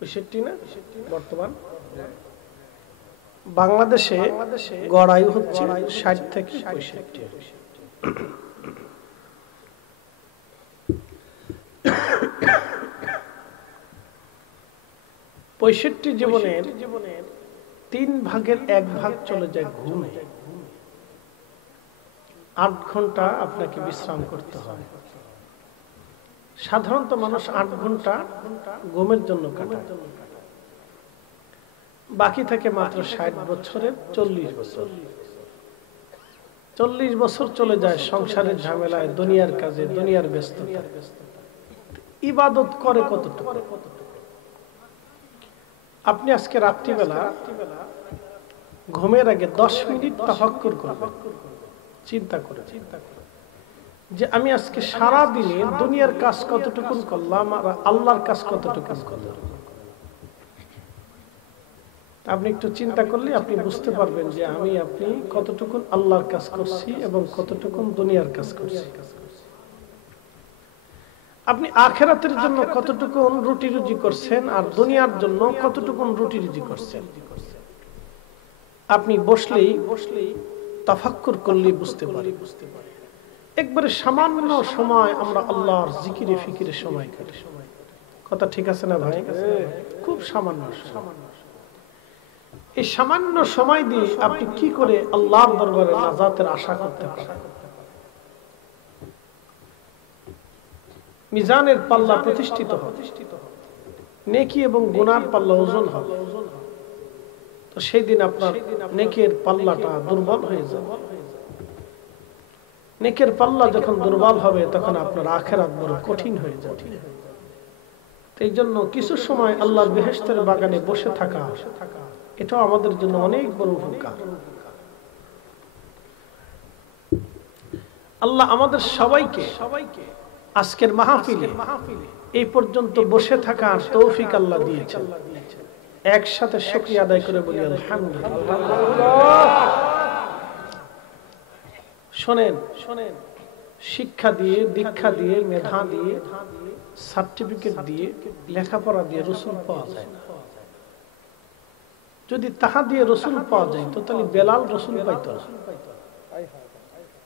65 না বর্তমান বাংলাদেশে গড় আয়ু হচ্ছে 60 থেকে 65। জীবনের 3 ভাগের 1 ভাগ চলে যায় ঘুমে। 8 ঘন্টা আপনাকে বিশ্রাম করতে হয়। সাধারণত মানুষ 8 ঘন্টা ঘুমের জন্য কাটায়, বাকি থাকে মাত্র 60 বছরের 40 বছর। 40 বছর চলে যায় সংসারের ঝামেলায়, দুনিয়ার কাজে, দুনিয়ার ব্যস্ততা। ইবাদত করে কতটুকু? আপনি আজকে রাত্রিবেলা ঘুমের আগে 10 মিনিট তাফাক্কুর করবেন, চিন্তা করে যে আমি আজকে সারা দিনে দুনিয়ার কাজ কতটুকু করলাম আর আল্লাহর কাজ কতটুকু করলাম। আপনি একটু চিন্তা করলে আপনি বুঝতে পারবেন যে আপনি কতটুকু আল্লাহর কাজ করছি এবং কতটুকু দুনিয়ার কাজ করছি। আপনি আখিরাতের জন্য কতটুকু রুটি রুজি করছেন আর দুনিয়ার জন্য কতটুকু রুটি রুজি করছেন। আপনি বসলেই তাফাক্কুর করলেই বুঝতে পারি। একবারে সামান্য সময় আমরা আল্লাহর জিকিরে ফিকিরে সময় কাটাই। কথা ঠিক আছে না ভাই? খুব সামান্য। এই সামান্য সময় দিয়ে আপনি কি করে আল্লাহর দরবারে নাজাতের আশা করতে পারেন? মিজানের পাল্লা প্রতিষ্ঠিত হবে, নেকি এবং গুনার পাল্লা ওজন হবে। তো সেই দিন আপনার নেকের পাল্লাটা দুর্বল হয়ে যাবে। নেকের পাল্লা যখন দুর্বল হবে তখন আপনার আখিরাত বড় কঠিন হয়ে যাবে। এই জন্য কিছু সময় আল্লাহর বেহেশতের বাগানে বসে থাকা, এটাও আমাদের জন্য অনেক বড় উপকার। আল্লাহ আমাদের সবাইকে আজকের মাহফিলে এই পর্যন্ত বসে থাকার তৌফিক আল্লাহ দিয়েছেন। একসাথে শুকরিয়া আদায় করে বলি আলহামদুলিল্লাহ। শোনেন, শিক্ষা দিয়ে, দীক্ষা দিয়ে, মেধা দিয়ে, সার্টিফিকেট দিয়ে, লেখাপড়া দিয়ে রসুল পাওয়া যায় না। যদি তাহা দিয়ে রসুল পাওয়া যায় তো তাহলে বেলাল রসুল পাইত না।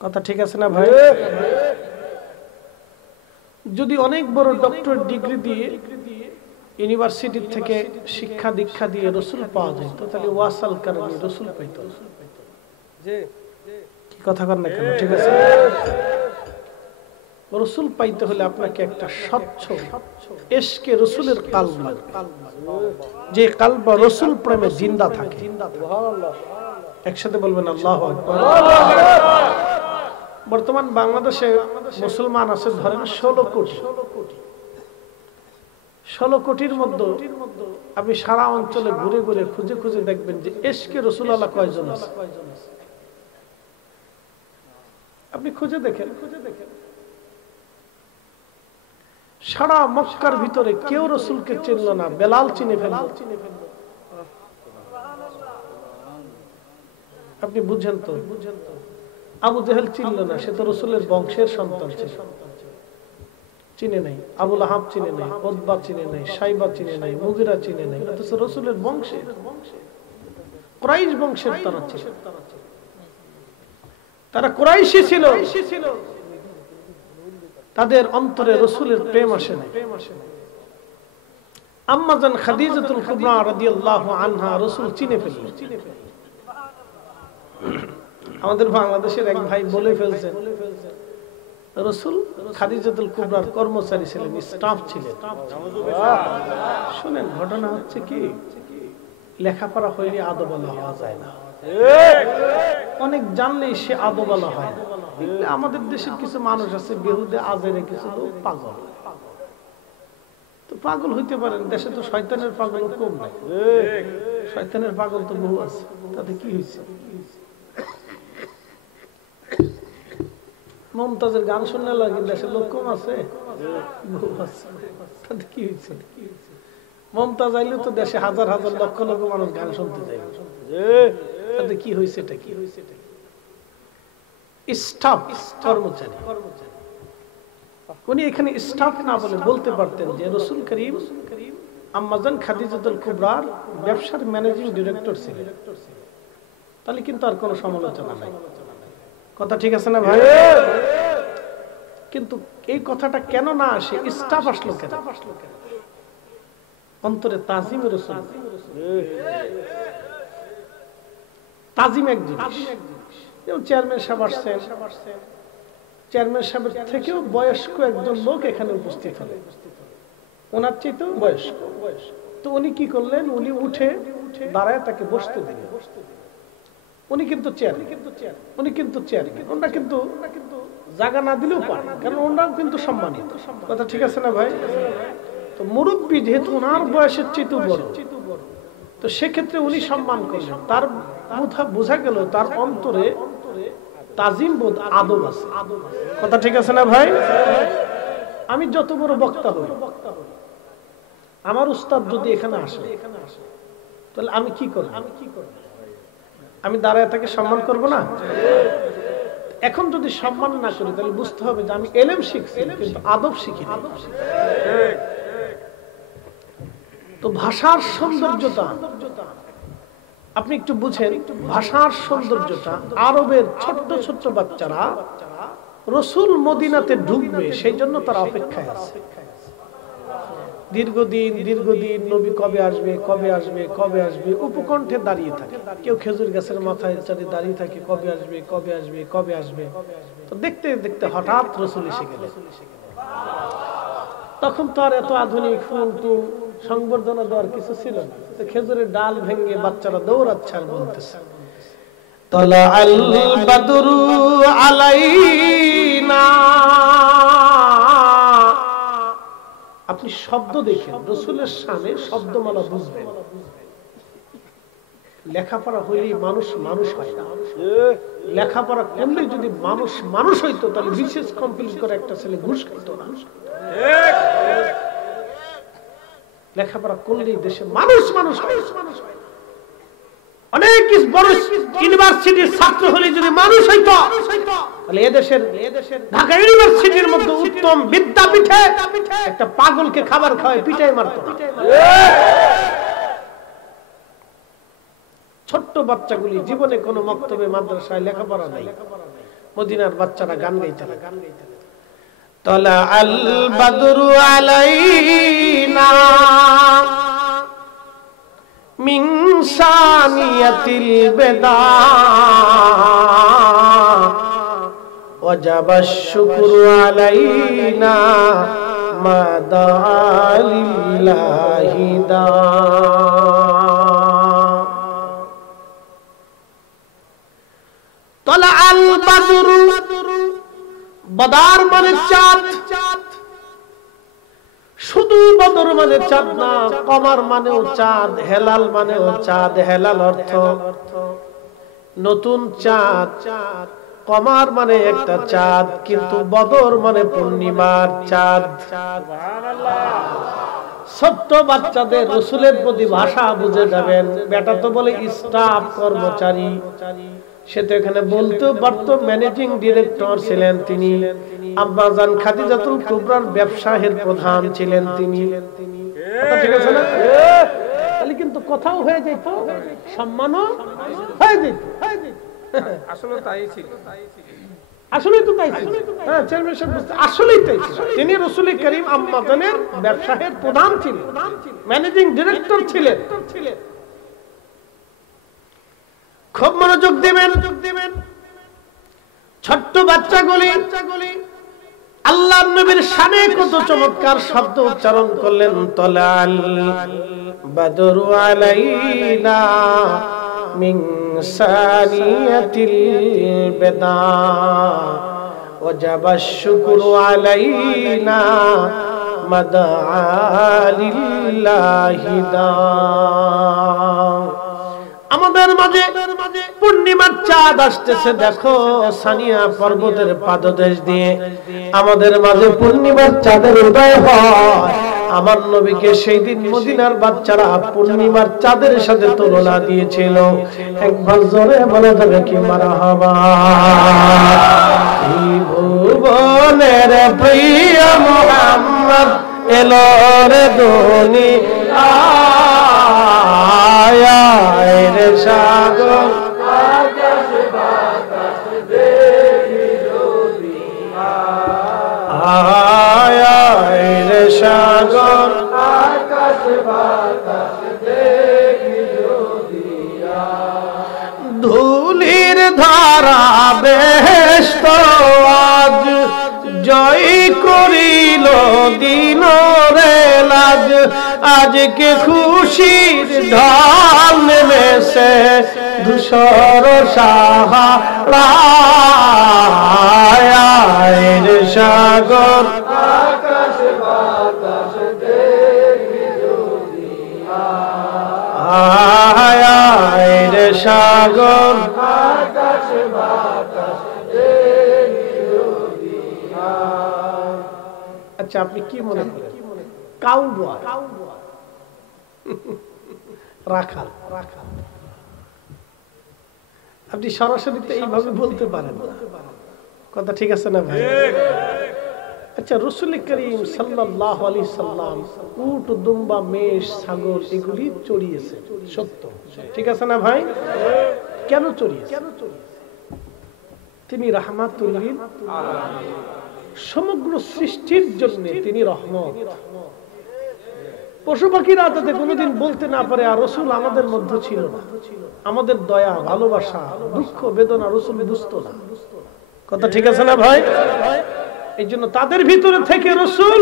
কথা ঠিক আছে না ভাই? যদি অনেক বড় ডক্টর ডিগ্রি দিয়ে ইউনিভার্সিটি থেকে শিক্ষা দীক্ষা দিয়ে রসুল পাওয়া যায় তো তাহলে ওয়াসাল কারণে রসুল পাইত না। কি কথা কর না কেন? ঠিক আছে, রসুল পাইতে হলে আপনাকে একটা স্বচ্ছ ইশকে রসুলের কালব লাগবে, যে কালব রসুল প্রেমে জিন্দা থাকে। একসাথে বলবেন আল্লাহু আকবার। বর্তমান বাংলাদেশে মুসলমান আছে ধরেন 16 কোটি। 16 কোটির মধ্যে আপনি সারা অঞ্চলে ঘুরে ঘুরে খুঁজে খুঁজে দেখবেন যে ইশকে রসুল আল্লাহ কয়জন আছে। আপনি খুঁজে দেখেন, সারা মক্কার ভিতরে কেউ রসুলকে চিনল না, বেলাল চিনে ফেলল। আপনি বুঝেন তো? আবু জেহেল চিনল না, সে তো রসুলের বংশের সন্তান ছিল, চিনে নাই। আবু লাহাব চিনে নাই, উতবা চিনে নাই, সাইবা চিনে নাই, মুগিরা চিনে নাই। অথচ রসুলের বংশের, কুরাইশ বংশের তারা ছিল। তারা কুরাইশী ছিল, তাদের অন্তরে রসুলের প্রেম আসে না। আম্মা জান খাদিজাতুল কুবরা রাদিয়াল্লাহু আনহা রসুল চিনে ফেললেন। আমাদের বাংলাদেশের এক ভাই বলে ফেলছেন রসুল খাদিজাতুল কুবরার কর্মচারী ছিলেন, স্টাফ ছিলেন। শুনেন, ঘটনা হচ্ছে কি, লেখাপড়া হইলে আদবলা হওয়া যায় না। অনেক জানলেই সে আদবলা হয় না। আমাদের দেশের কিছু মানুষ আছে বেহুদে আজেরে, কিছু লোক পাগল। তো পাগল হইতে পারেন, দেশে তো শয়তানের পাগল কম নাই। শয়তানের পাগল তো বহু আছে, তাতে কি হয়েছে? মমতাজের গান শুনলে লাগে দেশের লোক কম আছে, বহু আছে, তাতে কি হয়েছে? মমতাজ আইলে তো দেশে হাজার হাজার লক্ষ লক্ষ মানুষ গান শুনতে যাইবে, তাতে কি হয়েছে? এটা কি হয়েছে? স্টাফ, কর্মচারী। উনি এখানে স্টাফ না বলে বলতে পারতেন যে রাসূল করিম আম্মাজান খাদিজাতুল কুবরার ব্যবসার ম্যানেজিং ডিরেক্টর ছিলেন, তাহলে কিন্তু আর কোনো সমালোচনা নাই। কথা ঠিক আছে না ভাই? কিন্তু এই কথাটা কেন না আসে, স্টাফ আসলো কেন? অন্তরে তাজিমের রাসূল, তাজিম এক জিনিস। যেমন চেয়ারম্যান সাহেব আসছেন, চেয়ারম্যান সাহেবের থেকেও বয়স্ক একজন লোক এখানে উপস্থিত হলেন, ওনার চাইতেও বয়স্ক। তো উনি কি করলেন, উনি উঠে দাঁড়ায় তাকে বসতে দিলেন। উনি কিন্তু চেয়ারম্যান, ওনারা কিন্তু জায়গা না দিলেও পারে, কারণ ওনারাও কিন্তু সম্মানিত। কথা ঠিক আছে না ভাই? তো মুরব্বী যেহেতু ওনার বয়সের চাইতেও বড়, তো সেক্ষেত্রে উনি সম্মান করলেন। তার বোঝা গেল তার অন্তরে তাজিম বোধ, আদব আছে। কথা ঠিক আছে না ভাই? আমি যত বড় বক্তা হই, আমার উস্তাদ যদি এখানে আসে, তাহলে আমি কি করব? আমি দাঁড়ায় তাকে সম্মান করব না? এখন যদি সম্মান না করি, তাহলে বুঝতে হবে যে আমি এলেম শিখছি কিন্তু আদব শিখিনি। তো ভাষার সৌন্দর্যতা আপনি একটু বুঝেন, ভাষার সৌন্দর্যটা। আরবের ছোট্ট ছোট্ট বাচ্চারা রাসূল মদিনাতে ঢুকবে, সেই জন্য তারা অপেক্ষায় আছে। দীর্ঘদিন নবী কবে আসবে, কবে আসবে, কবে আসবে, উপকণ্ঠে দাঁড়িয়ে থাকে। কেউ খেজুর গাছের মাথায় চড়ে দাঁড়িয়ে থাকে, কবে আসবে, কবে আসবে, কবে আসবে। তো দেখতে দেখতে হঠাৎ রাসূল এসে গেলেন। তখন তো আর এত আধুনিক ফুল টুল সংবর্ধনা দেওয়ার কিছু ছিল না। তো খেজুরের ডাল ভেঙে বাচ্চারা দৌড়াচ্ছে আর বলতেছে, তালা আল বাদরু আলাইনা। আপনি শব্দ দেখেন, রাসূলের শানে শব্দমালা বুঝবেন। লেখাপড়া হইলেই মানুষ মানুষ হয় না। লেখাপড়া করলে যদি মানুষ মানুষ হইতো, তাহলে বিশেষ কমপ্লিট করে একটা ছেলে ঘুষ খাইতো না। লেখাপড়া করলেই দেশে মানুষ মানুষ হয়। অনেক বড় ইউনিভার্সিটির ছাত্র হলে যদি মানুষ হইতো, তাহলে এদেশের ঢাকা ইউনিভার্সিটির মধ্যে উত্তম বিদ্যাপীঠে একটা পাগলকে খাবার খাওয়ায় পিটাই মারতো। ছোট্ট বাচ্চাগুলি জীবনে কোনো মক্তবে মাদ্রাসায় লেখাপড়া নাই, মদিনার বাচ্চারা গান গাইতে লাগে। তালা আল বাদরু আলাইনা মিন সানিয়াতিল বেদা ওয়াজাবাশ শুকরু আলাইনা মা দালিল্লাহি দা। তালা আল বাদরু, বদর মানে চাঁদ। শুধু বদর মানে চাঁদ না, কমার মানেও চাঁদ, হেলাল মানেও চাঁদ। হেলাল অর্থ নতুন চাঁদ, কমার মানে একটা চাঁদ, কিন্তু বদর মানে পূর্ণিমার চাঁদ। ছোট্ট বাচ্চাদের রাসূলের প্রতি ভাষা বুঝে যাবেন। বেটা তো বলে স্টাফ, কর্মচারী, সে তো এখানে বলতে পারতো ম্যানেজিং ডিরেক্টর ছিলেন তিনি। আম্মাজান খাদিজাতুল কুবরার ব্যবসায়ের প্রধান ছিলেন তিনি। ঠিক আছে না? তাহলে কিন্তু কথাও হয়ে যেত, সম্মানও হয়ে যেত। আসলে তাই ছিল, আসলেই তো তাই ছিল। হ্যাঁ, চেয়ারম্যান সাহেব আসলেই তাই ছিল। তিনি রাসূল করিম আম্মাজানের ব্যবসায়ের প্রধান ছিলেন, ম্যানেজিং ডিরেক্টর ছিলেন। খুব মনোযোগ দিবেন। ছোট্ট বাচ্চাগুলি আল্লাহর নবীর শানে কত চমৎকার শব্দ উচ্চারণ করলেন। তালাল বাদরু আলাইনা মিন সানিয়াতিল বেদা ওয়াজাবাশ শুকরু আলাইনা মাদা লিল্লাহি দা। আমাদের মাঝে পূর্ণিমার চাঁদ আসতেছে, দেখো সানিয়া পর্বতের পাদদেশ দিয়ে আমাদের মাঝে পূর্ণিমার চাঁদের উদয় হয়। আমার নবীকে সেই দিন মদিনার বাচ্চারা পূর্ণিমার চাঁদের সাথে তুলনা দিয়েছিল। একবার জোরে বলে যাবে কি মারহাবা। ভুবনের প্রিয় মুহাম্মদ এলো রে দুনিয়া আয় রে সাগর আয় রে সাগর ধুলির ধারা বেহেশত আজ জয় করিল দিন রে লাজ আজকে খুশির ঢাল নেমেছে ধূসর সাহারা আয় রে সাগর আকাশ বাতাস দেখি যদি আয় রে সাগর আকাশ বাতাস দেখি যদি আচ্ছা আপনি কি মনে করেন কাউবয় রাখাল রাখাল আপনি সরাসরি তো এইভাবে বলতে পারেন কথা ঠিক আছে না ভাই আচ্ছা রাসূল করিম সাল্লাল্লাহু আলাইহি সাল্লাম উট দুম্বা মেষ ছাগল এগুলি চড়িয়েছে সত্য ঠিক আছে না ভাই কেন চড়িয়েছে তিনি রাহমাতুল লিল আলামিন সমগ্র সৃষ্টির জন্য তিনি রহমত পশু পাখিরা তাতে কোনোদিন বলতে না পারে আর রাসূল আমাদের মধ্যে ছিল না আমাদের দয়া ভালোবাসা দুঃখ বেদনা রাসূল বুঝতো না কথা ঠিক আছে না ভাই এই জন্য তাদের ভিতরে থেকে রাসূল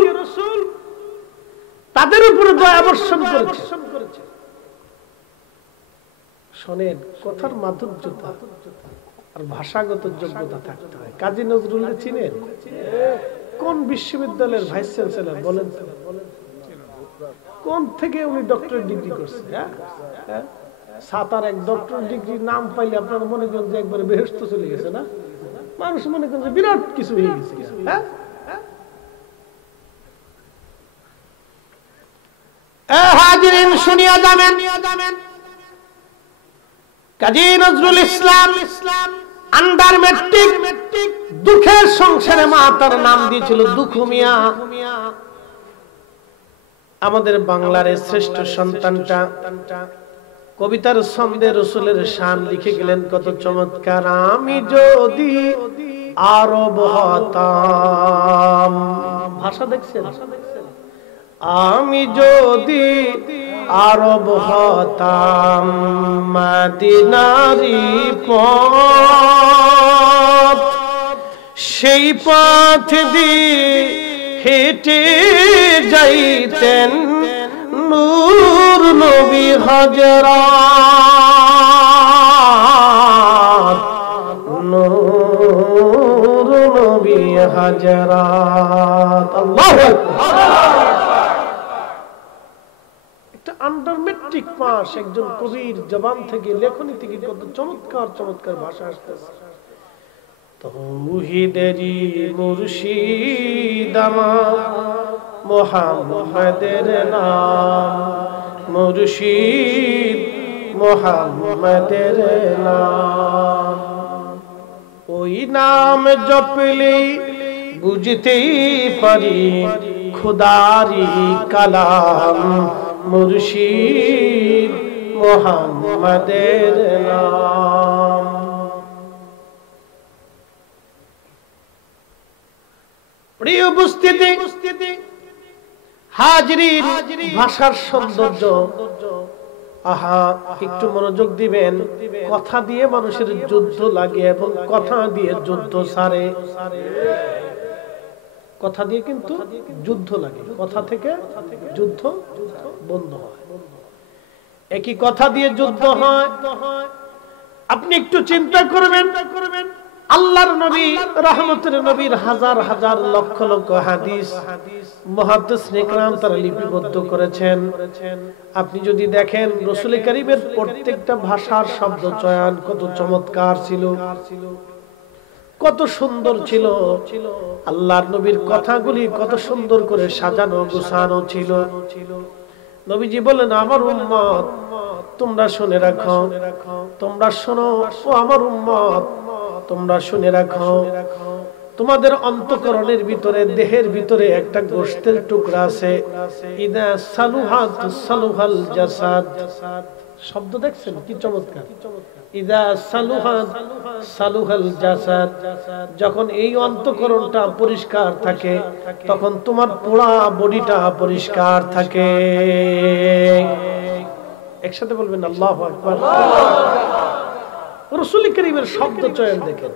তাদের উপরে দয়া বর্ষণ করেছে শোনেন কথার মাধুর্যতা আর ভাষাগত যোগ্যতা থাকতে হয় কাজী নজরুলকে চিনেন কোন বিশ্ববিদ্যালয়ের ভাইস চ্যান্সেলর বলেন কোন থেকে উনি ডক্টরেট ডিগ্রি করছেন সাতার এক ডক্টরেট ডিগ্রি নাম পাইলে আপনারা মনে করেন যে একবারে বেহেশত চলে গেছে না মানুষ মনে করেন যে বিরাট কিছু হয়ে গেছে হাজিরিন শুনিয়া যাবেন কাজী নজরুল ইসলাম আন্ডার ম্যাট্রিক দুঃখের সংসারে মা তার নাম দিয়েছিল দুঃখ মিয়া আমাদের বাংলার শ্রেষ্ঠ সন্তানটা কবিতার ছন্দে রাসূলের শান লিখে গেলেন কত চমৎকার আমি যদি আরব হতাম ভাষা দেখছেন আমি যদি আরব হতাম মদিনারি পথ সেই পথ দিয়ে হেঁটে যাইতেন নূর নবী হযরত নূর নবী হযরত আল্লাহু আকবার একটা আন্ডার ম্যাট্রিক পাস একজন কবির জবান থেকে লেখনী থেকে কত চমৎকার চমৎকার ভাষা আসতেছে তৌহিদেরই মুর্শিদ আমার মুহাম্মাদের নাম মুর্শিদ মুহাম্মাদের নাম ওই নাম জপলেই বুঝতেই পারি খোদারি কালাম মুর্শিদ মুহাম্মাদের নাম প্রিয় উপস্থিতি হাজিরিন ভাষার সৌন্দর্য আহা একটু মনোযোগ দিবেন কথা দিয়ে মানুষের যুদ্ধ লাগে এবং কথা দিয়ে যুদ্ধ সারে কথা দিয়ে কিন্তু যুদ্ধ লাগে কথা থেকে যুদ্ধ বন্ধ হয় একই কথা দিয়ে যুদ্ধ হয় আপনি একটু চিন্তা করবেন আল্লাহর নবী রহমতের নবীর হাজার হাজার লক্ষ লক্ষ হাদিস মুহাদ্দিসিন ইকরাম তারা লিপিবদ্ধ করেছেন আপনি যদি দেখেন রাসূল কারীমের প্রত্যেকটা ভাষার শব্দ চয়ন কত চমৎকার ছিল কত সুন্দর ছিল আল্লাহর নবীর কথাগুলি কত সুন্দর করে সাজানো গোছানো ছিল নবীজি বলেন আমার উম্মত তোমরা শুনে রাখো তোমরা শোনো ও আমার উম্মত তোমরা শুনে রাখো তোমাদের অন্তঃকরণের ভিতরে দেহের ভিতরে একটা গোশতের টুকরা আছে ইদা সালুহাত সালুহাল জাসাদ শব্দ দেখছেন কি চমৎকার ইদা সালুহাত সালুহাল জাসাদ যখন এই অন্তঃকরণটা পরিষ্কার থাকে তখন তোমার পুরো বডিটা পরিষ্কার থাকে একসাথে বলবেন আল্লাহু আকবার রাসূল কারীমের শব্দ চয়ন দেখেন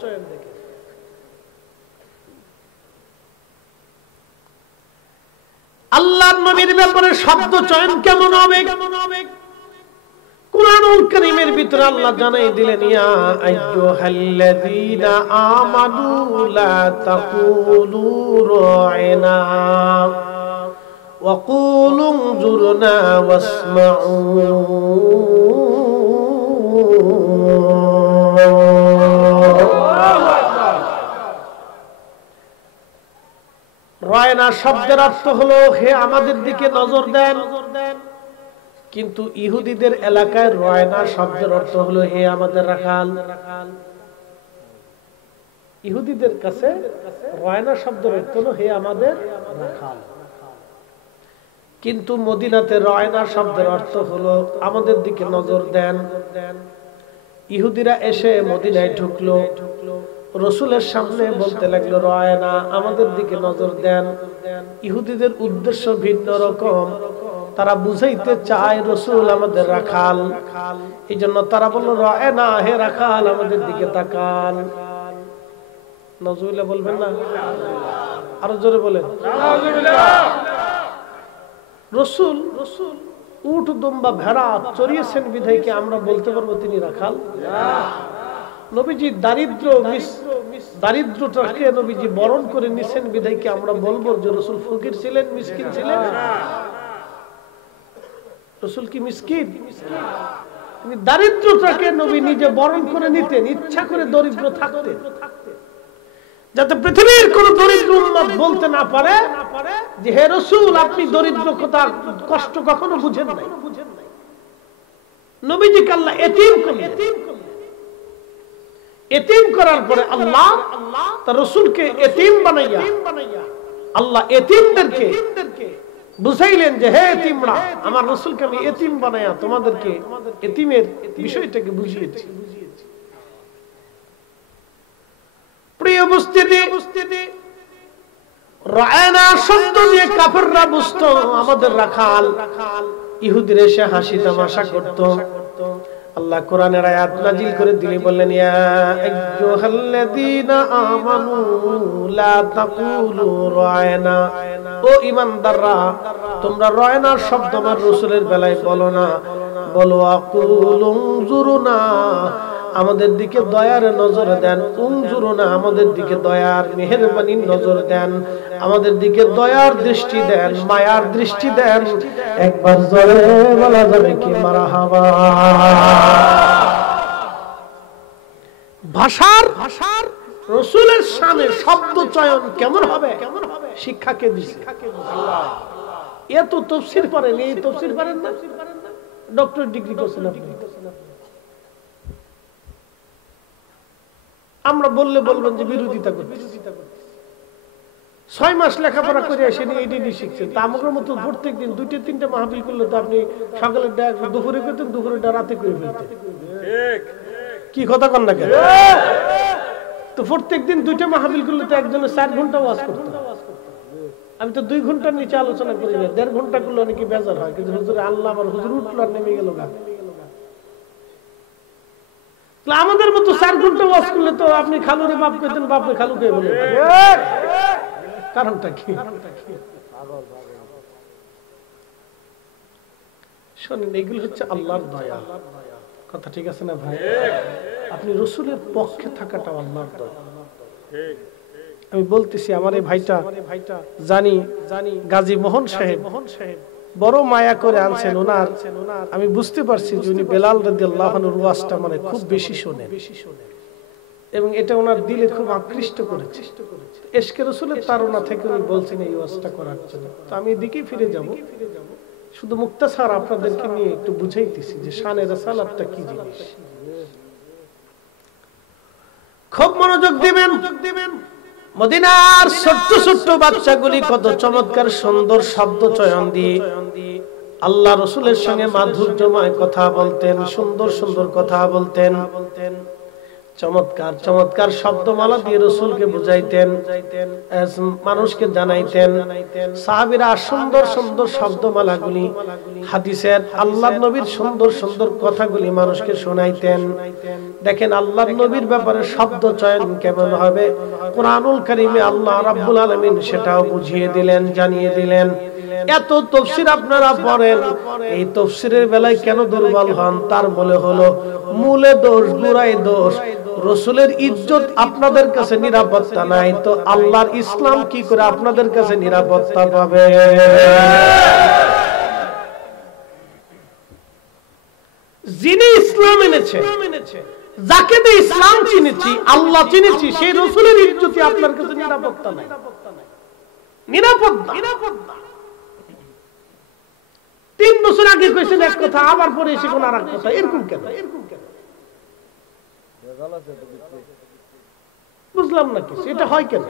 আল্লাহর নবীর ব্যাপারে শব্দ চয়ন কেমন হবে কুরআনুল কারীমের ভিতরে আল্লাহ জানাই দিলেন ইয়া আইয়ুহাল্লাযীনা আমানু লা তাকুলু রা'না ওয়া কুলু উনজুরনা ওয়াসমাউ রায়না শব্দের অর্থ হলো হে আমাদের দিকে নজর দেন কিন্তু ইহুদিদের এলাকায় রায়না শব্দের অর্থ হলো হে আমাদের রাখাল ইহুদিদের কাছে রায়না শব্দের অর্থ হলো হে আমাদের রাখাল কিন্তু মদিনাতে রায়না শব্দের অর্থ হলো আমাদের দিকে নজর দেন ইহুদিরা এসে মদিনায় ঢুকলো রাসূলের সামনে বলতে লাগলো রায়না আমাদের দিকে নজর দেন ইহুদিদের উদ্দেশ্য ভিন্ন রকম তারা বুঝাইতে চায় রাসূল আমাদের রাখাল এইজন্য তারা বলল রায়না হে রাখাল আমাদের দিকে তাকান নাউজুবিল্লাহ বলবেন না আরো জোরে বলেন নাউজুবিল্লাহ রাসূল উট দুম্বা ভেড়া চড়িয়েছেন বিধায় কি আমরা বলতে পারবো তিনি রাখাল নবীজি দারিদ্রটাকে নবীজি বরণ করে নিছেন বিধায় কি আমরা বলবো যে রাসূল ফকির ছিলেন মিসকিন ছিলেন রাসূল কি মিসকিন তিনি দারিদ্রটাকে নবী নিজে বরণ করে নিতেন ইচ্ছা করে দরিদ্র থাকতেন যাতে পৃথিবীর কোন দরিদ্র উম্মত বলতে না পারে যে হে রাসূল আপনি দরিদ্র কষ্ট কখনো বুঝেন নাই নবীজিকে আল্লাহ এতিম করলেন এতিম করার পরে আল্লাহ তার রাসূলকে এতিম বানাইয়া আল্লাহ এতিমদেরকে বুঝাইলেন যে হে এতিমরা আমার রাসূলকে আমি এতিম বানাইয়া তোমাদেরকে এতিমের বিষয়টাকে বুঝিয়েছি প্রিয় উপস্থিতি রায়না শব্দ দিয়ে কাফেররা বুঝতো আমাদের রাখাল ইহুদিরা এসে হাসি তামাশা করত আল্লাহ কোরআনের আয়াত নাজিল করে দিলেন বললেন ইয়া আইয়ুহাল্লাযীনা আমানু লা তাকুলু রায়না ও ঈমানদাররা তোমরা রায়না শব্দ আমার রাসূলের বেলায় বলো না বলো আকুলু উনজুরনা আমাদের দিকে দয়ার নজর দেন উনজুরনা আমাদের দিকে দয়ার মেহেরবানির নজর দেন আমাদের দিকে দয়ার দৃষ্টি দেন মায়ার দৃষ্টি দেন একবার জোরে বলা যাবে কি মারহাবা ভাষার রাসূলের শানে শব্দ চয়ন কেমন হবে শিক্ষাকে দিছে এত তাফসীর পড়েন এই তাফসীর পড়েন না ডক্টর ডিগ্রি করছেন আপনি আমরা বললে বলবেন যে বিরোধিতা করতেছি 6 মাস লেখাপড়া করে এসে এইডি শিখছেন তা আমাদের মতো প্রত্যেকদিন 2-3টা মাহফিল করলে তো আপনি সকালে দুপুরে করতেন দুপুরে রাতে করে ফেলতেন ঠিক কি কথা কন না কেন তো প্রত্যেকদিন 2টা মাহফিল করলে তো একজনে 4 ঘন্টা ওয়াজ করতেন আমি তো 2 ঘন্টার নিচে আলোচনা করি না 1.5 ঘন্টা করলে অনেকে বেজার হয় কিন্তু হুজুর আল্লাহ আমার হুজুর উঠলো আর নেমে গেল গা আমাদের মতো 4 ঘন্টা ওয়াজ করলে তো আপনি খালুরে বাপ কইতেন বাপরে খালু কে বলেন কারণটা কি শুনুন এগুলো হচ্ছে আল্লাহর দয়া কথা ঠিক আছে না ভাই আপনি রাসূলের পক্ষে থাকাটা আল্লাহর দয়া ঠিক আমি বলতেছি আমার এই ভাইটা জানি গাজী মোহন সাহেব বড় মায়া করে আনছেন ওনার আমি বুঝতে পারছি যে উনি বেলাল রাদিয়াল্লাহু আনহুর ওয়াজটা মানে খুব বেশি শোনেন এবং এটা ওনার দিলে খুব আকৃষ্ট করেছে ইশকে রাসূলের তাড়না থেকে উনি বলছেন এই ওয়াজটা করার জন্য তো আমি এদিকেই ফিরে যাব শুধু মুক্তাসার আপনাদেরকে নিয়ে একটু বুঝাইতেছি যে শানে রাসালাতটা কি জিনিস খুব মনোযোগ দিবেন মদিনার ছোট্ট ছোট্ট বাচ্চাগুলি কত চমৎকার সুন্দর শব্দ চয়ন দিয়ে আল্লাহ রাসূলের সঙ্গে মাধুর্যময় কথা বলতেন, সুন্দর সুন্দর কথা বলতেন, চমৎকার চমৎকার শব্দমালা দিয়ে রাসূলকে বুঝাইতেন, মানুষকে জানাইতেন। সাহাবীরা সুন্দর সুন্দর শব্দমালাগুলি, হাদিসের আল্লাহর নবীর সুন্দর সুন্দর কথাগুলি মানুষকে শোনাইতেন। দেখেন আল্লাহর নবীর ব্যাপারে শব্দ চয়ন কেমন হবে, কোরআনুল কারীমে আল্লাহ রাব্বুল আলামিন সেটাও বুঝিয়ে দিলেন, জানিয়ে দিলেন। এত তাফসীর আপনারা পড়েন, এই তাফসীরের বেলায় কেন দুর্বল হন? তার বলে হলো মূলে দোষ, গোড়ায় দোষ। রাসূলের ইজ্জত আপনাদের কাছে নিরাপত্তা নাই, তো আল্লাহর ইসলাম কি করে আপনাদের কাছে নিরাপত্তা পাবে? যিনি ইসলাম এনেছে, যাকে দিয়ে ইসলাম চিনেছি, আল্লাহ চিনেছি, সেই রাসূলের ইজ্জতই আপনার কাছে নিরাপত্তা নাই। নিরাপত্তা 3 বছর আগে কইছেন এক কথা, আবার পরে এসে কোন আরেক কথা, এরকম কেন? বুঝলাম না কিছু, এটা হয় কেন?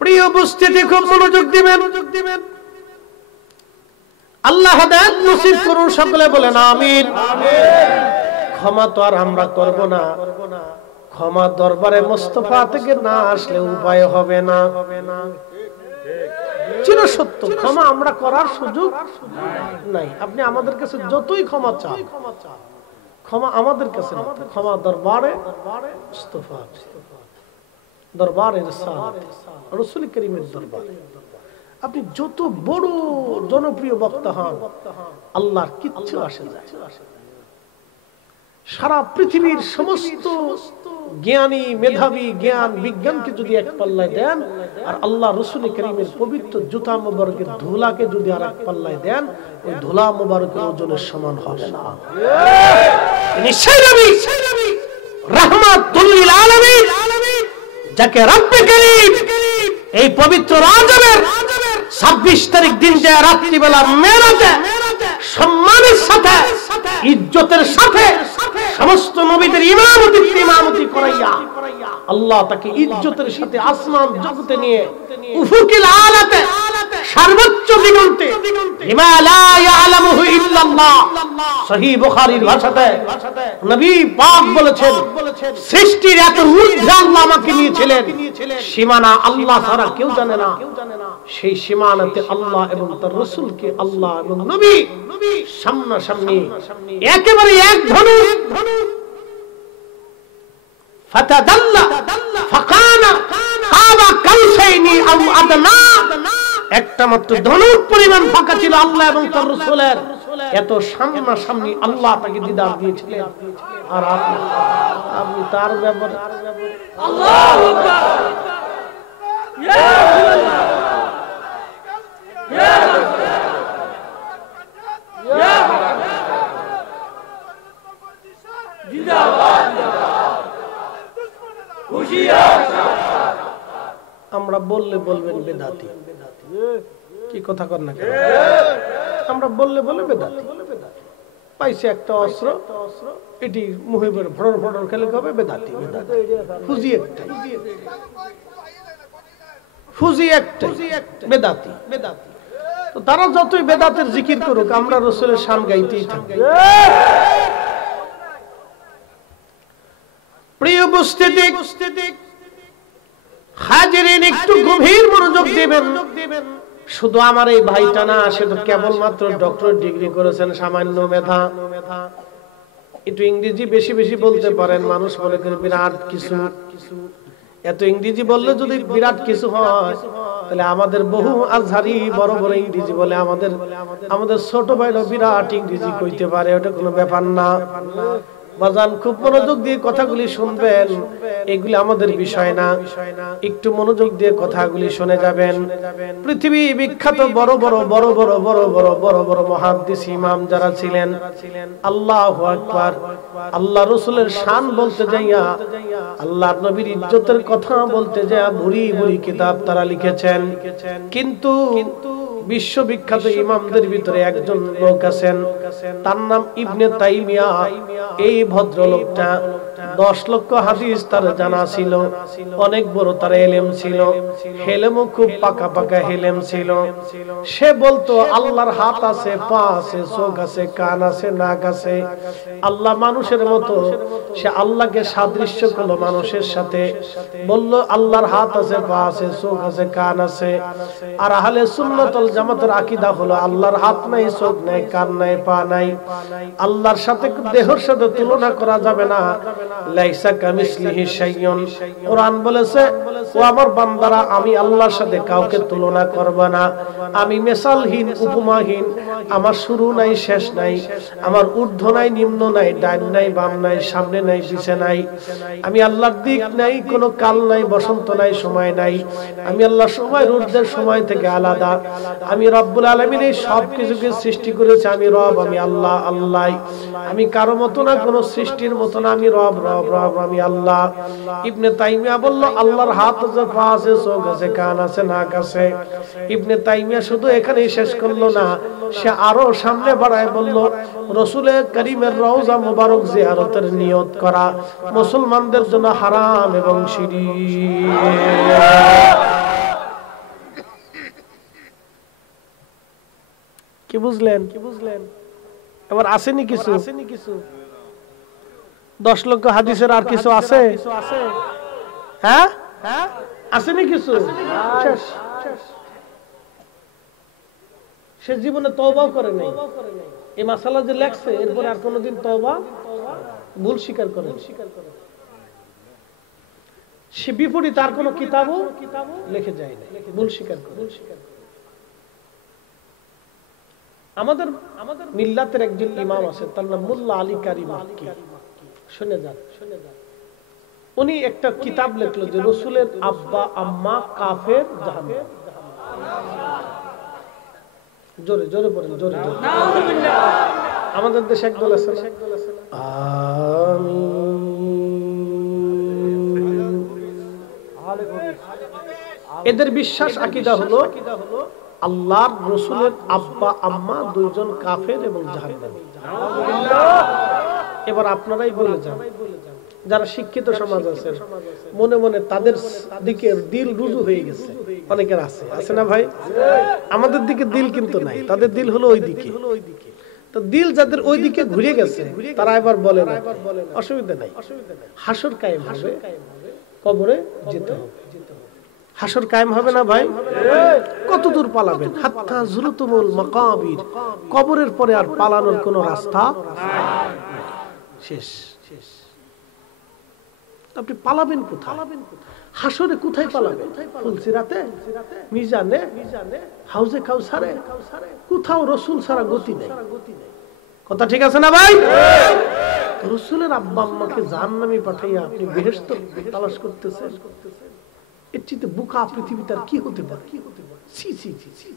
প্রিয় উপস্থিতি, খুব মনোযোগ দিবেন। আল্লাহ হেদায়েত নসিব করুন, সকলে বলেন আমিন। ক্ষমা তো আর আমরা করব না, ক্ষমা দরবারে মুস্তাফা থেকে না আসলে উপায় হবে না। চির সত্য, ক্ষমা আমরা করার সুযোগ নাই। আপনি আমাদের কাছে যতই ক্ষমা চান, ক্ষমা আমাদের কাছে না, ক্ষমা দরবারে মুস্তাফা, দরবারে রিসালাত, রাসূল করিমের দরবারে। আপনি যত বড় জনপ্রিয় বক্তা হন, আল্লাহর কিচ্ছু আসে যায়। সারা পৃথিবীর সমস্ত জ্ঞানী, মেধাবী, জ্ঞান বিজ্ঞানকে যদি এক পাল্লায় দেন, আর আল্লাহ রাসূল করিমের পবিত্র জুতা মোবারকের ধুলাকে যদি আর এক পাল্লায় দেন, ওই ধুলা মোবারকের ওজনের সমান হবে না। নিশ্চয় নবী রাহমাতুল লিল আলামিন, যাকে রব্বে করিম এই পবিত্র রজবের 26 তারিখ দিন যে রাত্রিবেলা মেরাজে সম্মানের সাথে, ইজ্জতের সাথে সমস্ত নবীদের ইমামতি করাইয়া আল্লাহ তাকে ইজ্জতের সাথে আসমান জগতে নিয়ে উফুকিল আলাতে, সর্বোচ্চ দিগন্তে, লিমা লা ইয়ালামুহু ইল্লাল্লাহ, সহিহ বুখারীর ভাষাতে নবী পাক বলেছেন, সৃষ্টির এত ঊর্ধ্বে আল্লাহ আমাকে নিয়েছিলেন, সীমানা আল্লাহ ছাড়া কেউ জানে না। সেই সীমানাতে আল্লাহ এবং তার রাসূলকে আল্লাহ এবং নবী সামনাসামনি একেবারে এক ধনুক, ফাতাদাল্লা ফাকানা কাবা কাউসাইনি আও আদনা, একটা মাত্র ধনুক পরিমাণ ফাঁকা ছিল আল্লাহ এবং তার রাসূলের। এত সামনাসামনি আল্লাহ তাকে দিদার দিয়েছিলেন। আর আপনি তার ব্যাপারে আল্লাহু আকবার, ইয়া রাসূলুল্লাহ, ইয়া রাসূলুল্লাহ, ইয়া জিন্দাবাদ, আমরা বললে বলবেন বেদাতি, কি কথা কর না কেন? আমরা বললে বলে বেদাতি। পাইছে একটা অস্ত্র, এটি মুহে ভরে ফড়র ফড়র খেলে হবে বেদাতি। ফুজি একটা, ফুজি একটা বেদাতি। তো তারা যতই বেদাতের জিকির করুক, আমরা রাসূলের শান গাইতেই থাকি। প্রিয় উপস্থিতি, হাজিরিন, একটু গভীর মনোযোগ দিবেন। শুধু আমার এই ভাইটা না, সে তো কেবলমাত্র ডক্টরেট ডিগ্রি করেছেন, সামান্য মেধা, একটু ইংরেজি বেশি বেশি বলতে পারেন, মানুষ মনে করে বিরাট কিছু। এত ইংরেজি বললে যদি বিরাট কিছু হয়, তাহলে আমাদের বহু আজহারি বড় বড় ইংরেজি বলে, আমাদের ছোট ভাইরা বিরাট ইংরেজি কইতে পারে, ওটা কোনো ব্যাপার না। বাজান, খুব মনোযোগ দিয়ে কথাগুলি শুনবেন, এগুলি আমাদের বিষয় না, একটু মনোযোগ দিয়ে কথাগুলি শুনে যাবেন। পৃথিবী বিখ্যাত বড় বড় বড় বড় বড় বড় বড় বড় মুহাদ্দিস ইমাম যারা ছিলেন, আল্লাহু আকবার, আল্লাহ রাসূলের শান বলতে যাইয়া, আল্লাহর নবীর ইজ্জতের কথা বলতে যাইয়া ভুরি ভুরি কিতাব তারা লিখেছেন। কিন্তু বিশ্ববিখ্যাত ইমামদের ভিতরে একজন লোক আছেন, তার নাম ইবনে তাইমিয়া। এই ভদ্রলোকটা 10 লক্ষ হাদিস তার জানা ছিল, অনেক বড় তার ইলম ছিল, ইলমও খুব পাকা পাকা ইলম ছিল। সে বলতো আল্লাহর হাত আছে, পা আছে, চোখ আছে, কান আছে, নাক আছে। আল্লাহ মানুষের মতো, সে আল্লাহকে সাদৃশ্য করলো মানুষের সাথে, বলল আল্লাহর হাত আছে, পা আছে, চোখ আছে, কান আছে। আর আহলে সুন্নাত ওয়াল জামাতের আকীদা হলো আল্লাহর হাত নাই, চোখ নাই, কান নাই, পা নাই। আল্লাহর সাথে দেহের সাথে তুলনা করা যাবে না। লাইসা কামিসলিহি শাইউন, কোরআন বলেছে ও আমার বান্দারা, আমি আল্লাহর সাথে কাউকে তুলনা করব না। আমি মিসালহীন, উপমাহীন, আমার শুরু নাই, শেষ নাই, আমার ঊর্ধ্ব নাই, নিম্ন নাই, ডান নাই, বাম নাই, সামনে নাই, পিছে নাই। আমি আল্লাহর দিক নাই, কোনো কাল নাই, বসন্ত নাই, সময় নাই। আমি আল্লাহ সময়ের ঊর্ধ্বের সময় থেকে আলাদা। আমি রব্বুল আলামিন এই সব কিছুকে সৃষ্টি করেছে। আমি রব, আমি আল্লাহ, আল্লাহ। আমি কারো মতো না, কোনো সৃষ্টির মতো না। আমি রব, রব, রব, আমি আল্লাহ। ইবনে তাইমিয়া বলল আল্লাহর হাত আছে, পা আছে, চোখ আছে, কান আছে, নাক আছে। ইবনে তাইমিয়া শুধু এখানেই শেষ করলো না, সে আরো সামনে বাড়ায় বলল রাসূল কারীমের রওজা মুবারক জিয়ারতের নিয়ত করা মুসলমানদের জন্য হারাম এবং শিরক। কি বুঝলেন? এবার আসেনি কিছু? 10 লক্ষ হাদিসের আর কিছু আছে? হ্যাঁ, আসেনি কিছু? সে জীবনে তওবাও করে নাই। এই মাসালা যে লেখছে এরপরে আর কোনোদিন তওবা, ভুল স্বীকার করে। সে বিপরীত আর কোনো কিতাবও লিখে যায় না, ভুল স্বীকার করে। আমাদের মিল্লাতের একজন ইমাম আছে, তার নাম মোল্লা আলী কারি মাক্কি। শুনে যান। উনি একটা কিতাব লিখলো যে রাসূলের আব্বা আম্মা কাফের, জাহান্নামী। জোরে জোরে বলেন, জোরে জোরে। আমাদের দেশে একদল আছে, এদের বিশ্বাস আকীদা হলো আল্লাহর রাসূলের আব্বা আম্মা দুইজন কাফের এবং জাহান্নামী। এবার আপনারাই বলে যান, যারা শিক্ষিত সমাজ আছে মনে মনে তাদের দিকে দিল রুজু হয়ে গেছে, অনেকের আছে, আছে না ভাই? আমাদের দিকে দিল কিন্তু নাই, তাদের দিল হলো ওই দিকে। তো দিল যাদের ওই দিকে ঘুরে গেছে তারা এবার বলে না, অসুবিধা নাই, হাসর কায়েম হবে, কবরে যেতে হবে। হাসর কায়েম হবে না ভাই? কত দূর পালাবেন? হাত্তা যুরতুমুল মাকাবির, কবরের পরে আর পালানোর কোনো রাস্তা শেষ। আপনি পালাবেন কোথায়? হাসরে কোথায় পালাবেন? ফুলসিরাতে, মিজানে, হাউজে কাউসারে, কোথাও রাসূল ছাড়া গতি নেই। কথা ঠিক আছে না ভাই? রাসূলের আব্বা আম্মাকে জাহান্নামে পাঠাইয়া আপনি বেহেশত তালাশ করতেছেন। এর চেয়ে বুকা পৃথিবীতে আর কি হতে পারে? ছি ছি ছি ছি,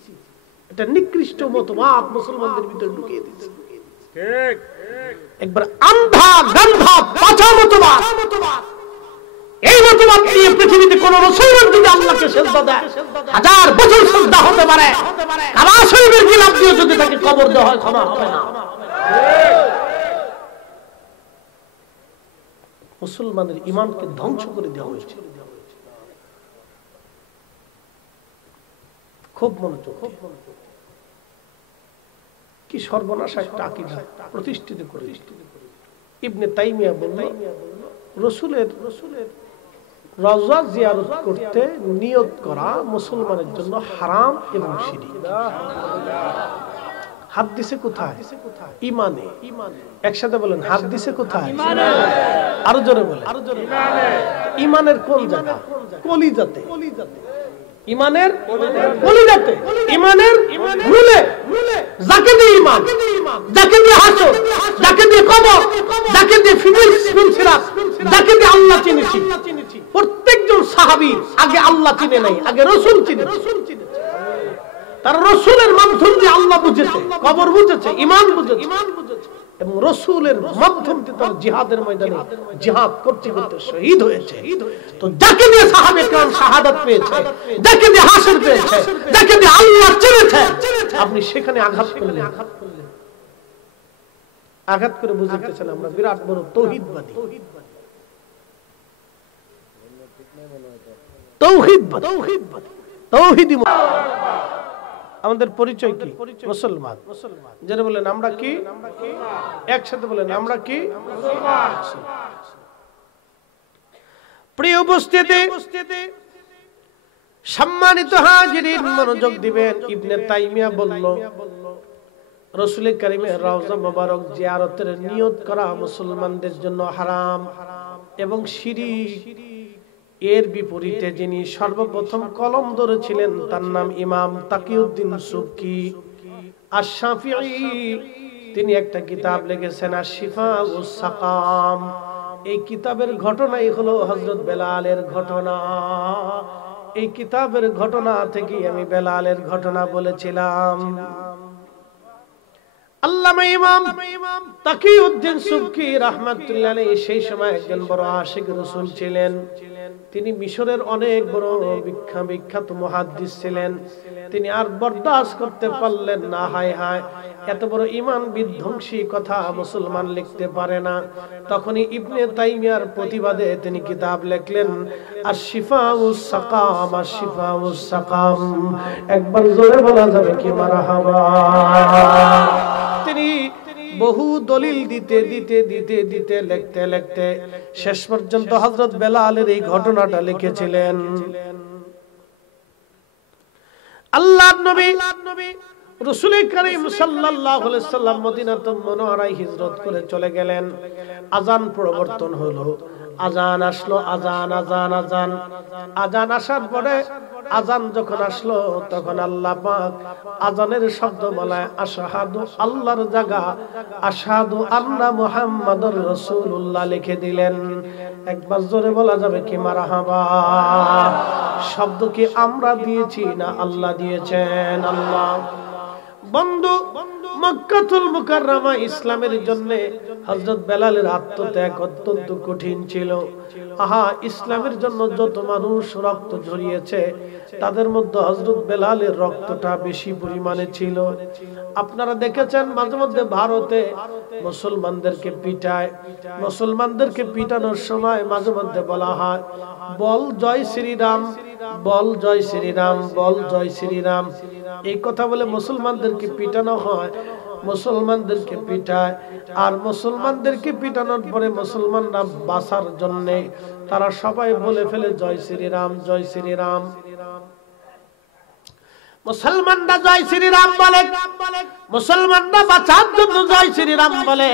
এটা নিকৃষ্ট মতবাদ মুসলমানদের ভিতরে ঢুকিয়ে দিচ্ছে। ঠিক, একবার আন্ধা গন্ধা পাঁচা মতবাদ। এই মতবাদ নিয়ে পৃথিবীতে কোন রাসূল যদি আল্লাহকে সিজদা দেয়, 1000 বছর সিজদা হতে পারে, কাবা শরীফের খিলাফ দিয়ে যদি তাকে কবর দেওয়া হয়, ক্ষমা হবে না। মুসলমানের ঈমানকে ধ্বংস করে দেওয়া হয়েছে। খুব মনোযোগ, কি সর্বনাশা একটা আকীদা প্রতিষ্ঠিত করে। ইবনে তাইমিয়া বলল রাসূলের রওজা জিয়ারত করতে নিয়ত করা মুসলমানের জন্য হারাম এবং শিরক। হাত দিছে কোথায়? ঈমানে। একসাথে বলেন, হাত দিছে কোথায়? আরো জোরে বলেন। ঈমানের কোন জায়গা? কলিজাতে। ঈমানের কলিজাতে, ঈমানের মূলে। যাকে দিয়ে ঈমান, যাকে দিয়ে হাসর, যাকে দিয়ে কবর, যাকে দিয়ে ফুলসিরাত, যাকে দিয়ে আল্লাহ চিনেছি। প্রত্যেকজন সাহাবী আগে আল্লাহ চিনে নাই, আগে রাসূল চিনেছে। তার রাসূলের মাধ্যম দিয়ে আল্লাহ বুঝেছে, কবর বুঝেছে, ঈমান বুঝেছে, এবং রাসূলের মাধ্যম দিয়ে তার জিহাদের ময়দানে জিহাদ করতে করতে শহীদ হয়েছে। তো যাকে দিয়ে সাহাবে کرام শাহাদাত পেয়েছে, যাকে দিয়ে হাসর পেয়েছে, যাকে দিয়ে আল্লাহ চিনেছে, আপনি সেখানে আঘাত করলেন। আঘাত করে বুঝাইতেছেন আমরা বিরাট বড় তৌহিদবাদী। তৌহিদি আমাদের পরিচয় কি? মুসলমান। যারা বলেন আমরা কি, একসাথে বলেন আমরা কি মুসলমান। প্রিয় উপস্থিতি, সম্মানিত হাজিরিন, মনোযোগ দিবেন। ইবনে তাইমিয়া বলল, রাসূল কারীমের রওজা মোবারক জিয়ারতের নিয়ত করা মুসলমানদের জন্য হারাম এবং শিরক। এর বিপরীতে যিনি সর্বপ্রথম কলম ধরেছিলেন তার নাম ইমাম তাকিউদ্দিন সুবকি আশ-শাফিঈ। তিনি একটা কিতাব লিখেছেন আশ-শিফা ওয়াস সাকাম। এই কিতাবের ঘটনাই হলো হযরত বেলালের ঘটনা। এই কিতাবের ঘটনা থেকে আমি বেলালের ঘটনা বলেছিলাম। আল্লামা ইমাম তাকিউদ্দিন সুবকি রাহমাতুল্লাহ আলাইহি সেই সময় একজন বড় আশিক রাসূল ছিলেন। তিনি মিশরের অনেক বড় বিখ্যাত মুহাদ্দিস ছিলেন। তিনি আর বরদাস্ত করতে পারলেন না, হায় হায় এত বড় ঈমান বিধ্বংসী কথা মুসলমান লিখতে পারে না। তখনই ইবনে তাইমিয়ার প্রতিবাদে তিনি কিতাব লিখলেন আশ-শিফা ওয়াস সাকাম। আশ-শিফা ওয়াস সাকাম, একবার জোরে বলা যাবে কি মারহাবা। তিনি বহু দলিল দিতে লিখতে শেষ পর্যন্ত হযরত বেলালের এই ঘটনাটা লিখেছিলেন। আল্লাহর নবী রাসূল কারীম সাল্লাল্লাহু আলাইহি সাল্লাম মদিনাতুল মুনাওয়ারায় হিজরত করে চলে গেলেন। আযান প্রবর্তন হলো, আযান আসলো, আযান আসার পরে আযান যখন আসলো তখন আল্লাহ পাক আযানের শব্দ বলায় আশহাদু, আল্লাহর জায়গা আশহাদু আন্না মুহাম্মাদুর রাসূলুল্লাহ লিখে দিলেন। একবার জোরে বলা যাবে কি মারহাবা। শব্দ কি আমরা দিয়েছি না আল্লাহ দিয়েছেন? আল্লাহ। বন্ধু, মক্কাতুল মুকাররমা ইসলামের জন্য হযরত বেলালের আত্মত্যাগ অত্যন্ত কঠিন ছিল। আহা, ইসলামের জন্য যত মানুষ রক্ত ঝরিয়েছে তাদের মধ্যে হযরত বেলালের রক্তটা বেশি পরিমাণে ছিল। আপনারা দেখেছেন মাঝে মধ্যে ভারতে মুসলমানদেরকে পিটায়। মুসলমানদেরকে পিটানোর সময় মাঝে মধ্যে বলা হয় বল জয় শ্রীরাম, বল জয় শ্রীরাম, বল জয় শ্রীরাম। এই কথা বলে মুসলমানদেরকে পিটানো হয়, মুসলমানদেরকে পিটায়। আর মুসলমানদেরকে পিটানোর পরে মুসলমানরা বাঁচার জন্য তারা সবাই বলে ফেলে জয় শ্রীরাম, জয় শ্রীরাম। মুসলমানরা জয় শ্রীরাম বলে, মুসলমানরা বাঁচার জন্য জয় শ্রীরাম বলে।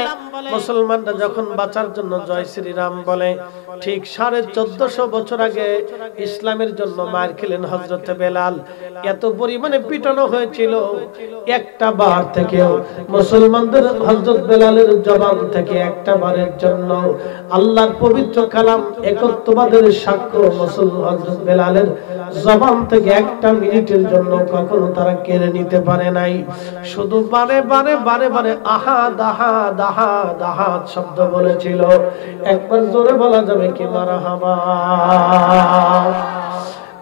মুসলমানরা যখন বাঁচার জন্য জয় শ্রীরাম বলে, ঠিক 1450 বছর আগে ইসলামের জন্য মার খেলেন হযরত বেলাল। এত পরিমাণে পিটানো হয়েছিল, একটা বার থেকেও মুসলমানদের হযরত বেলালের জবান থেকে একটা বারের জন্য আল্লাহর পবিত্র কালাম একত্ববাদের সাক্ষ্য হযরত বেলালের জবান থেকে একটা মিনিটের জন্য কখনো তারা কেড়ে নিতে পারে নাই। শুধু বারে বারে বারে বারে আহাদ আহাদ আহাদ আহাদ শব্দ বলেছিল। একবার জোরে বলা যাবে কি মারহাবা।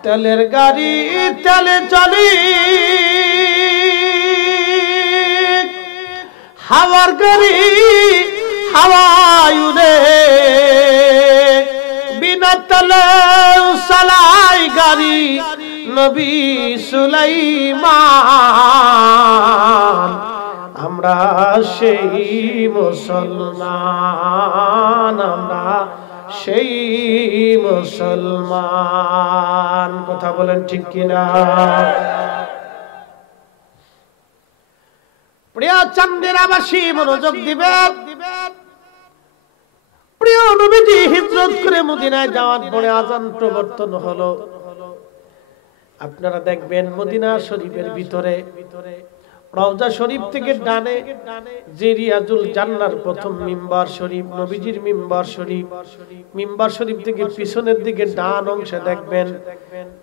তেলের গাড়ি তেলে চলি, হাওয়ার গাড়ি হাওয়ায় উড়ে, বিনা তেলে চালাই গাড়ি নবী সুলাইমান। আমরা সেই মুসলমান, আমরা সেই মুসলমান। কথা বলেন ঠিক কিনা? প্রিয় চান্দিরাবাসী মনোযোগ দিবেন। প্রিয় নবীজি হিজরত করে মদিনায় যাওয়ার পরে আযান প্রবর্তন হলো। আপনারা দেখবেন মদিনা শরীফের ভিতরে রওজা শরীফ থেকে ডানে যে রিয়াজুল জান্নার প্রথম মিম্বার শরীফ, নবীজির মিম্বার শরীফ, মিম্বার শরীফ থেকে পিছনের দিকে ডান অংশে দেখবেন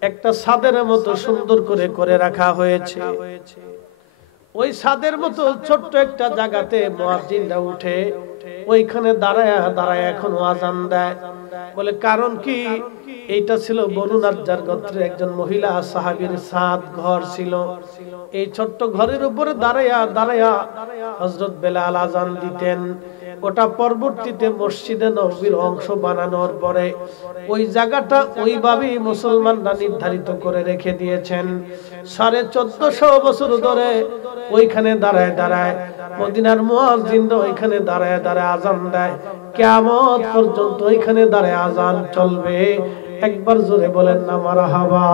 একটা ছাদের মতো সুন্দর করে করে রাখা হয়েছে। ওই ছাদের মতো ছোট্ট একটা জায়গাতে মুয়াজ্জিনরা উঠে ওইখানে দাঁড়ায় দাঁড়ায় এখন আযান দেয়। বলে কারণ কি, এইটা ছিল বনু নাজ্জার গোত্রের একজন মহিলা সাহাবীর সাদ ঘর ছিল। এই ছোট্ট ঘরের উপরে দাঁড়ায়া দাঁড়ায়া হযরত বেলাল আযান দিতেন। ওটা পরবর্তীতে মসজিদে নববীর অংশ বানানোর পরে ওই জায়গাটা ওইভাবেই মুসলমানরা নির্ধারিত করে রেখে দিয়েছেন। 1450 বছর ধরে ওইখানে দাঁড়ায় দাঁড়ায় মদিনার মুয়াজ্জিনরা ওইখানে দাঁড়ায় দাঁড়ায় আযান দেয়। কিয়ামত পর্যন্ত ওইখানে দাঁড়ায় আযান চলবে। একবার জোরে বলেন না মারহাবা।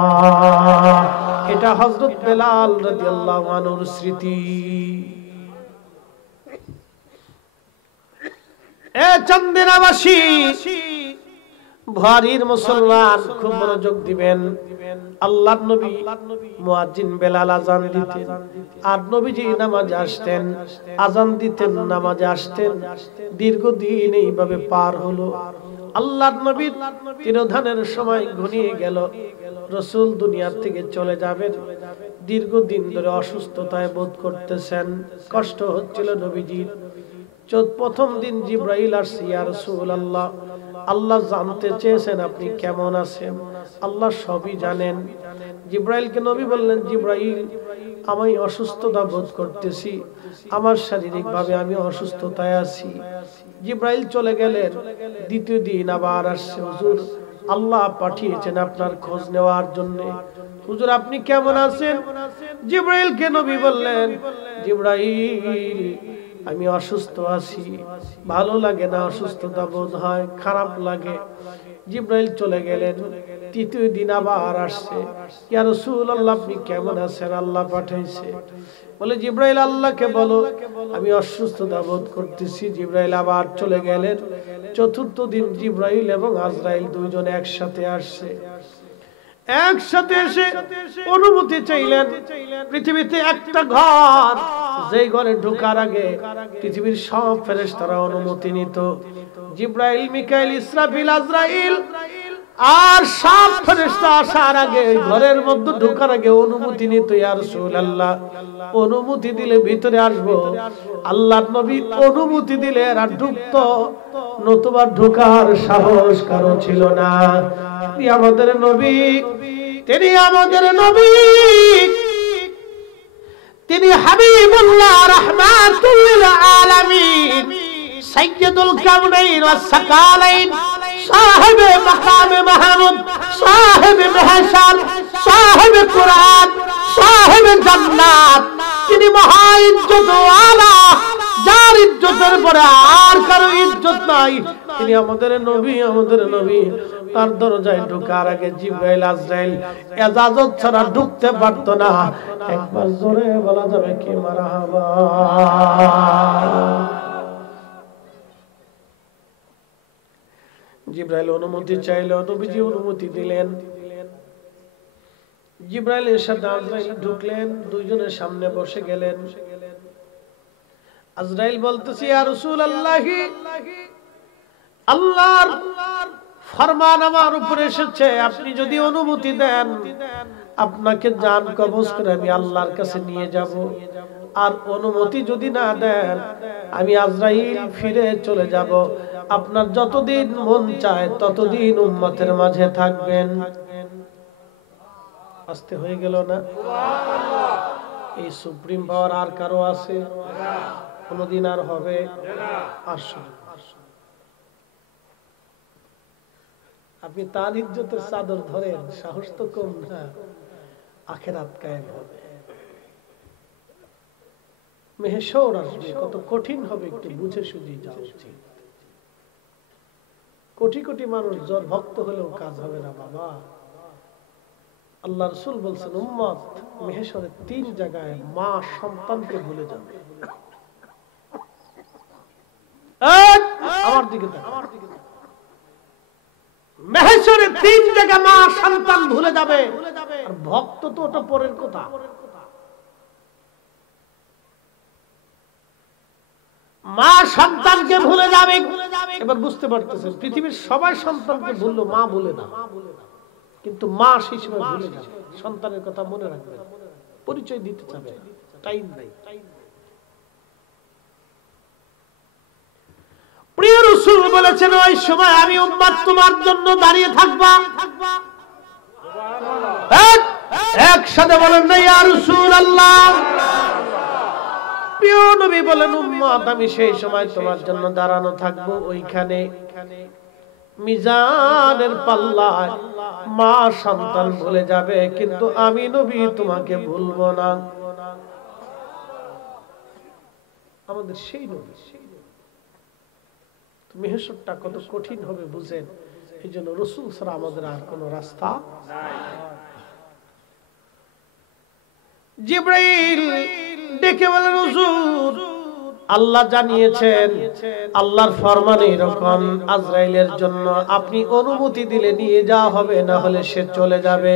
এটা হযরত বেলাল রাদিয়াল্লাহু আনহুর স্মৃতি। এ চন্দিনাবাসী, ভারীর মুসলমান, খুব মনোযোগ দিবেন। আল্লাহর নবী মুয়াজ্জিন বেলাল আযান দিতেন আর নবীজি নামাজে আসতেন, আযান দিতেন, নামাজে আসতেন। দীর্ঘদিন এইভাবে পার হলো। আল্লাহর নবীর তিরোধানের সময় ঘনিয়ে গেল। রাসূল দুনিয়া থেকে চলে যাবেন। দীর্ঘদিন ধরে অসুস্থতায় বোধ করতেছেন, কষ্ট হচ্ছিল নবীজির। প্রথম দিন জিবরাইল আসছে, ইয়া রাসূলুল্লাহ, আল্লাহ জানতে চেয়েছেন আপনি কেমন আছেন। আল্লাহ সবই জানেন। জিবরাইলকে নবী বললেন, জিবরাইল, আমি অসুস্থতা বোধ করতেছি, আমার শারীরিক ভাবে আমি অসুস্থতায় আছি। জিবরাইল চলে গেলেন। দ্বিতীয় দিন আবার আসছে, হুজুর আল্লাহ পাঠিয়েছেন আপনার খোঁজ নেওয়ার জন্য। হুজুর আপনি কেমন আছেন? জিবরাইলকে নবী বললেন, জিবরাইল আমি অসুস্থ আছি, ভালো লাগে না, অসুস্থতা বোধ হয়, খারাপ লাগে। জিবরাইল চলে গেলেন। তৃতীয় দিন আবার আসছে, ইয়া রাসূলুল্লাহ আপনি কেমন আছেন? আল্লাহ পাঠাইছে। বলে জিবরাইল আল্লাহকে বলো আমি অসুস্থতা বোধ করতেছি। জিবরাইল আবার চলে গেলেন। চতুর্থ দিন জিবরাইল এবং আজরাইল দুইজন একসাথে আসছে। একসাথে এসে অনুমতি চাইলেন। পৃথিবীতে একটা ঘর, যেই ঘরে ঢোকার আগে পৃথিবীর সব ফেরেশতারা অনুমতি নিত। জিবরাইল, মিকাইল, ইসরাফিল, আজরাইল আর সব ফেরেশতা আসার আগে ঘরের মধ্যে ঢোকার আগে অনুমতি নিত। ইয়া রাসূলুল্লাহ অনুমতি দিলে ভিতরে আসবো। আল্লাহর নবী অনুমতি দিলে এরা ঢুকতো, নতুবা ঢোকার সাহস কারো ছিল না। আমাদের নবী, তিনি আমাদের নবী, তিনি হাবিবুল্লাহ রাহমাতুল লিল আলামিন, সাইয়্যিদুল কাউনাইন ওয়াস সাকালাইন, সাহেবে মাকামে মাহমুদ, সাহেবে মেহশার, সাহেবে কুরআন, সাহেবে জান্নাত। তিনি মহা ইজ্জত ওয়ালা, যার ইজ্জতের পরে আর কারো ইজ্জত নাই। তিনি আমাদের নবী, আমাদের নবী। তার দরজায় ঢোকার আগে জিবরাইল, আজরাইল ইজাজত ছাড়া ঢুকতে পারতো না। একবার জোরে বলা যাবে কি মারহাবা। জিবরাইল অনুমতি চাইল, নবীজি অনুমতি দিলেন। জিবরাইলের সাথে আজরাইল ঢুকলেন, দুইজনের সামনে বসে গেলেন। আজরাইল বলতেছে, ইয়া রাসূলুল্লাহ, আল্লাহর ফরমান আমার উপরে এসেছে, আপনি যদি অনুমতি দেন আপনাকে জান কবজ করে আমি আল্লাহর কাছে নিয়ে যাব। আর অনুমতি যদি না দেন আমি আজরাইল ফিরে চলে যাব। আপনার যতদিন মন চায় ততদিন উম্মতের মাঝে থাকবেন। আস্তে হয়ে গেল না? এই সুপ্রিম পাওয়ার আর কারো আছে? কোনদিন আর হবে? আসুন, আপনি তার ইজ্জতের চাদর ধরেন, সাহস তো কম না। আখিরাত কায়েম হবে, মেহশর আসবে, কত কঠিন হবে একটু বুঝে শুনে যাওয়া উচিত। কোটি কোটি মানুষ জ্বর ভক্ত হলেও কাজ হবে না বাবা। আল্লাহ রাসূল বলছেন উম্মত মেহশরে 3 জায়গায় মা সন্তানকে ভুলে যাবে। আমার দিকে তাকাও। মেহশরে 3 জায়গায় মা সন্তান ভুলে যাবে। আর ভক্ত তো ওটা পরের কথা। মা সন্তানকে ভুলে যাবে। এবার বুঝতে পারতেছেন পৃথিবীর সবাই সন্তানকে ভুললো, মা ভুলে না। কিন্তু মা সেই সময় ভুলে যাবে, সন্তানের কথা মনে রাখবে, পরিচয় দিতে চাবে, টাইম নাই। প্রিয় রাসূল বলেছেন ওই সময় আমি উম্মত তোমার জন্য দাঁড়িয়ে থাকবা। একসাথে বলেন না ইয়া রাসূলুল্লাহ। প্রিয় নবী বলেন উম্মত আমি সেই সময় তোমার জন্য দাঁড়ানো থাকবো। ওইখানে মিজানের পাল্লায় মা সন্তান ভুলে যাবে, কিন্তু আমি নবী তোমাকে ভুলবো না। আমাদের সেই নবী, মেহসরটা কত কঠিন হবে বুঝেন। এই জন্য রাসূল ছাড়া আমাদের আর কোন রাস্তা নাই। জিবরাইল ডেকে বলেন হুজুর আল্লাহ জানিয়েছেন, আল্লাহর ফরমান এরকম, আজরাইলের জন্য আপনি অনুমতি দিলে নিয়ে যাওয়া হবে, না হলে সে চলে যাবে।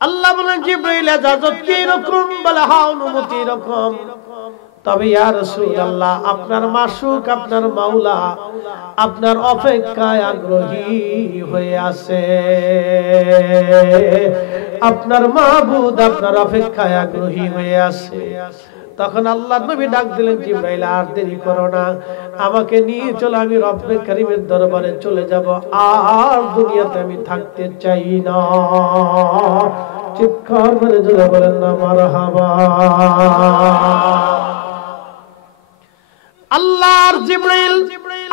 আল্লাহ বলেন জিবরাইল ইজাজত কি এরকম? বলে হ্যাঁ অনুমতি এরকম। তবে ইয়া রাসূলুল্লাহ আপনার মাশউক, আপনার মাওলা আপনার অপেক্ষায় আগ্রহী হয়ে আছে। আপনার মাবুদ আপনার অপেক্ষায় আগ্রহী হয়ে আছে। তখন আল্লাহর নবী ডাক দিলেন জিবরাইল আর দেরি করো না, আমাকে নিয়ে চলো, আমি রব্বে কারীমের দরবারে চলে যাব, আর দুনিয়াতে আমি থাকতে চাই না। চিৎকার করে জোরে বলেন না মারহাবা। আল্লাহর জিবরাইল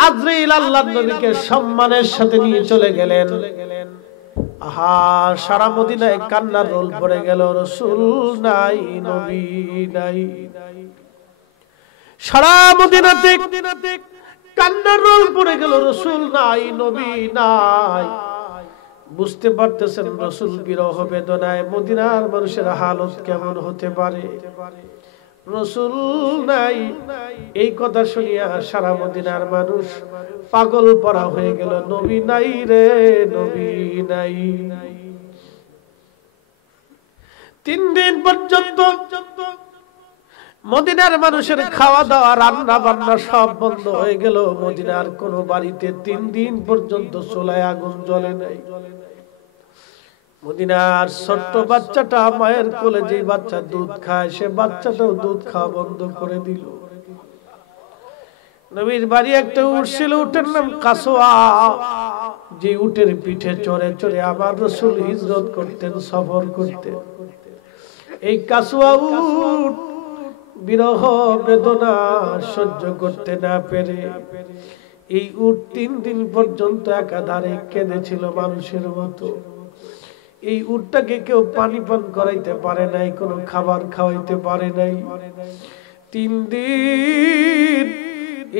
আজরাইল আল্লাহর নবীকে সম্মানের সাথে নিয়ে চলে গেলেন। আহা সারা মদিনায় কান্নার রোল পড়ে গেল, রাসূল নাই, নবী নাই। সারা মদিনাতে কান্নার রোল পড়ে গেল, রাসূল নাই, নবী নাই। বুঝতে পারতেছেন রাসূল বিরহ বেদনায় মদিনার মানুষের হালত কেমন হতে পারে। রাসূল নাই এই কথা শুনিয়া সারা মদিনার মানুষ পাগল পড়া হয়ে গেল, নবী নাই রে, নবী নাই। 3 দিন পর্যন্ত মদিনার মানুষের খাওয়া দাওয়া রান্না বান্না সব বন্ধ হয়ে গেল। মদিনার কোন বাড়িতে 3 দিন পর্যন্ত চুলায় আগুন জ্বলে নাই। মদিনার ছোট্ট বাচ্চাটা মায়ের কোলে যে বাচ্চা দুধ খায়, সে বাচ্চাটাও দুধ খাওয়া বন্ধ করে দিল। নবীর বাড়ি একটা উট ছিল, উটের নাম কাসওয়া। যে উটের পিঠে চড়ে চড়ে আমার রাসূল হিজরত করতেন, সফর করতেন। এই কাসওয়া উট বিরহ বেদনা সহ্য করতে না পেরে এই উট 3 দিন পর্যন্ত একাধারে কেঁদেছিল মানুষের মতো। এই উটটাকে কেউ পানি পান করাইতে পারে নাই, কোনো খাবার খাওয়াইতে পারে নাই। 3 দিন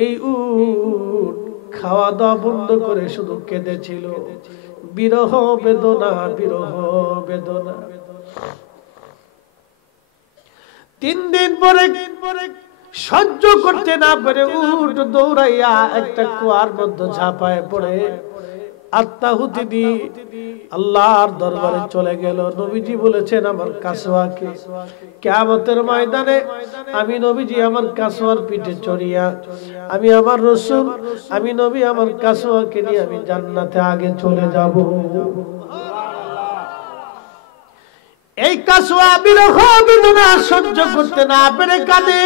এই উট খাওয়া দাওয়া বন্ধ করে শুধু কেঁদেছিল, বিরহ বেদনা, বিরহ বেদনা। 3 দিন পরে সহ্য করতে না পারে উট দৌড়াইয়া একটা কুয়ার মধ্যে ঝাঁপায় পড়ে আত্মাহুতি দিয়ে আল্লাহর দরবারে চলে গেল। নবীজি বলেছেন আমার কাসওয়াকে কিয়ামতের ময়দানে আমি নবীজি আমার কাসওয়ার পিঠে চড়িয়া, আমি আমার রাসূল, আমি নবী আমার কাসওয়াকে নিয়ে আমি জান্নাতে আগে চলে যাব। এই কাসওয়া বিরহ বেদনা সহ্য করতে না পেরে কাঁদে।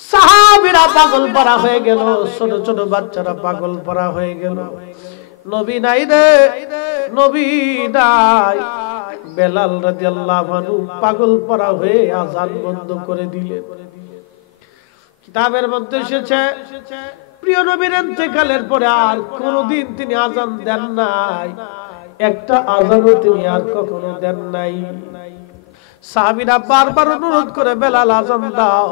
সাহাবীরা পাগল পারা হয়ে গেল, ছোট ছোট বাচ্চারা পাগল পারা হয়ে গেল। নবী নাই রে, নবী নাই। বেলাল রাদিয়াল্লাহু আনহু পাগল পারা হয়ে আযান বন্ধ করে দিলেন। কিতাবের মধ্যে এসেছে প্রিয় নবীর ইন্তেকালের পরে আর কোনদিন তিনি আযান দেন নাই, একটা আযানও তিনি আর কখনো দেন নাই। সাহাবীরা বারবার অনুরোধ করে বেলাল আযান দাও।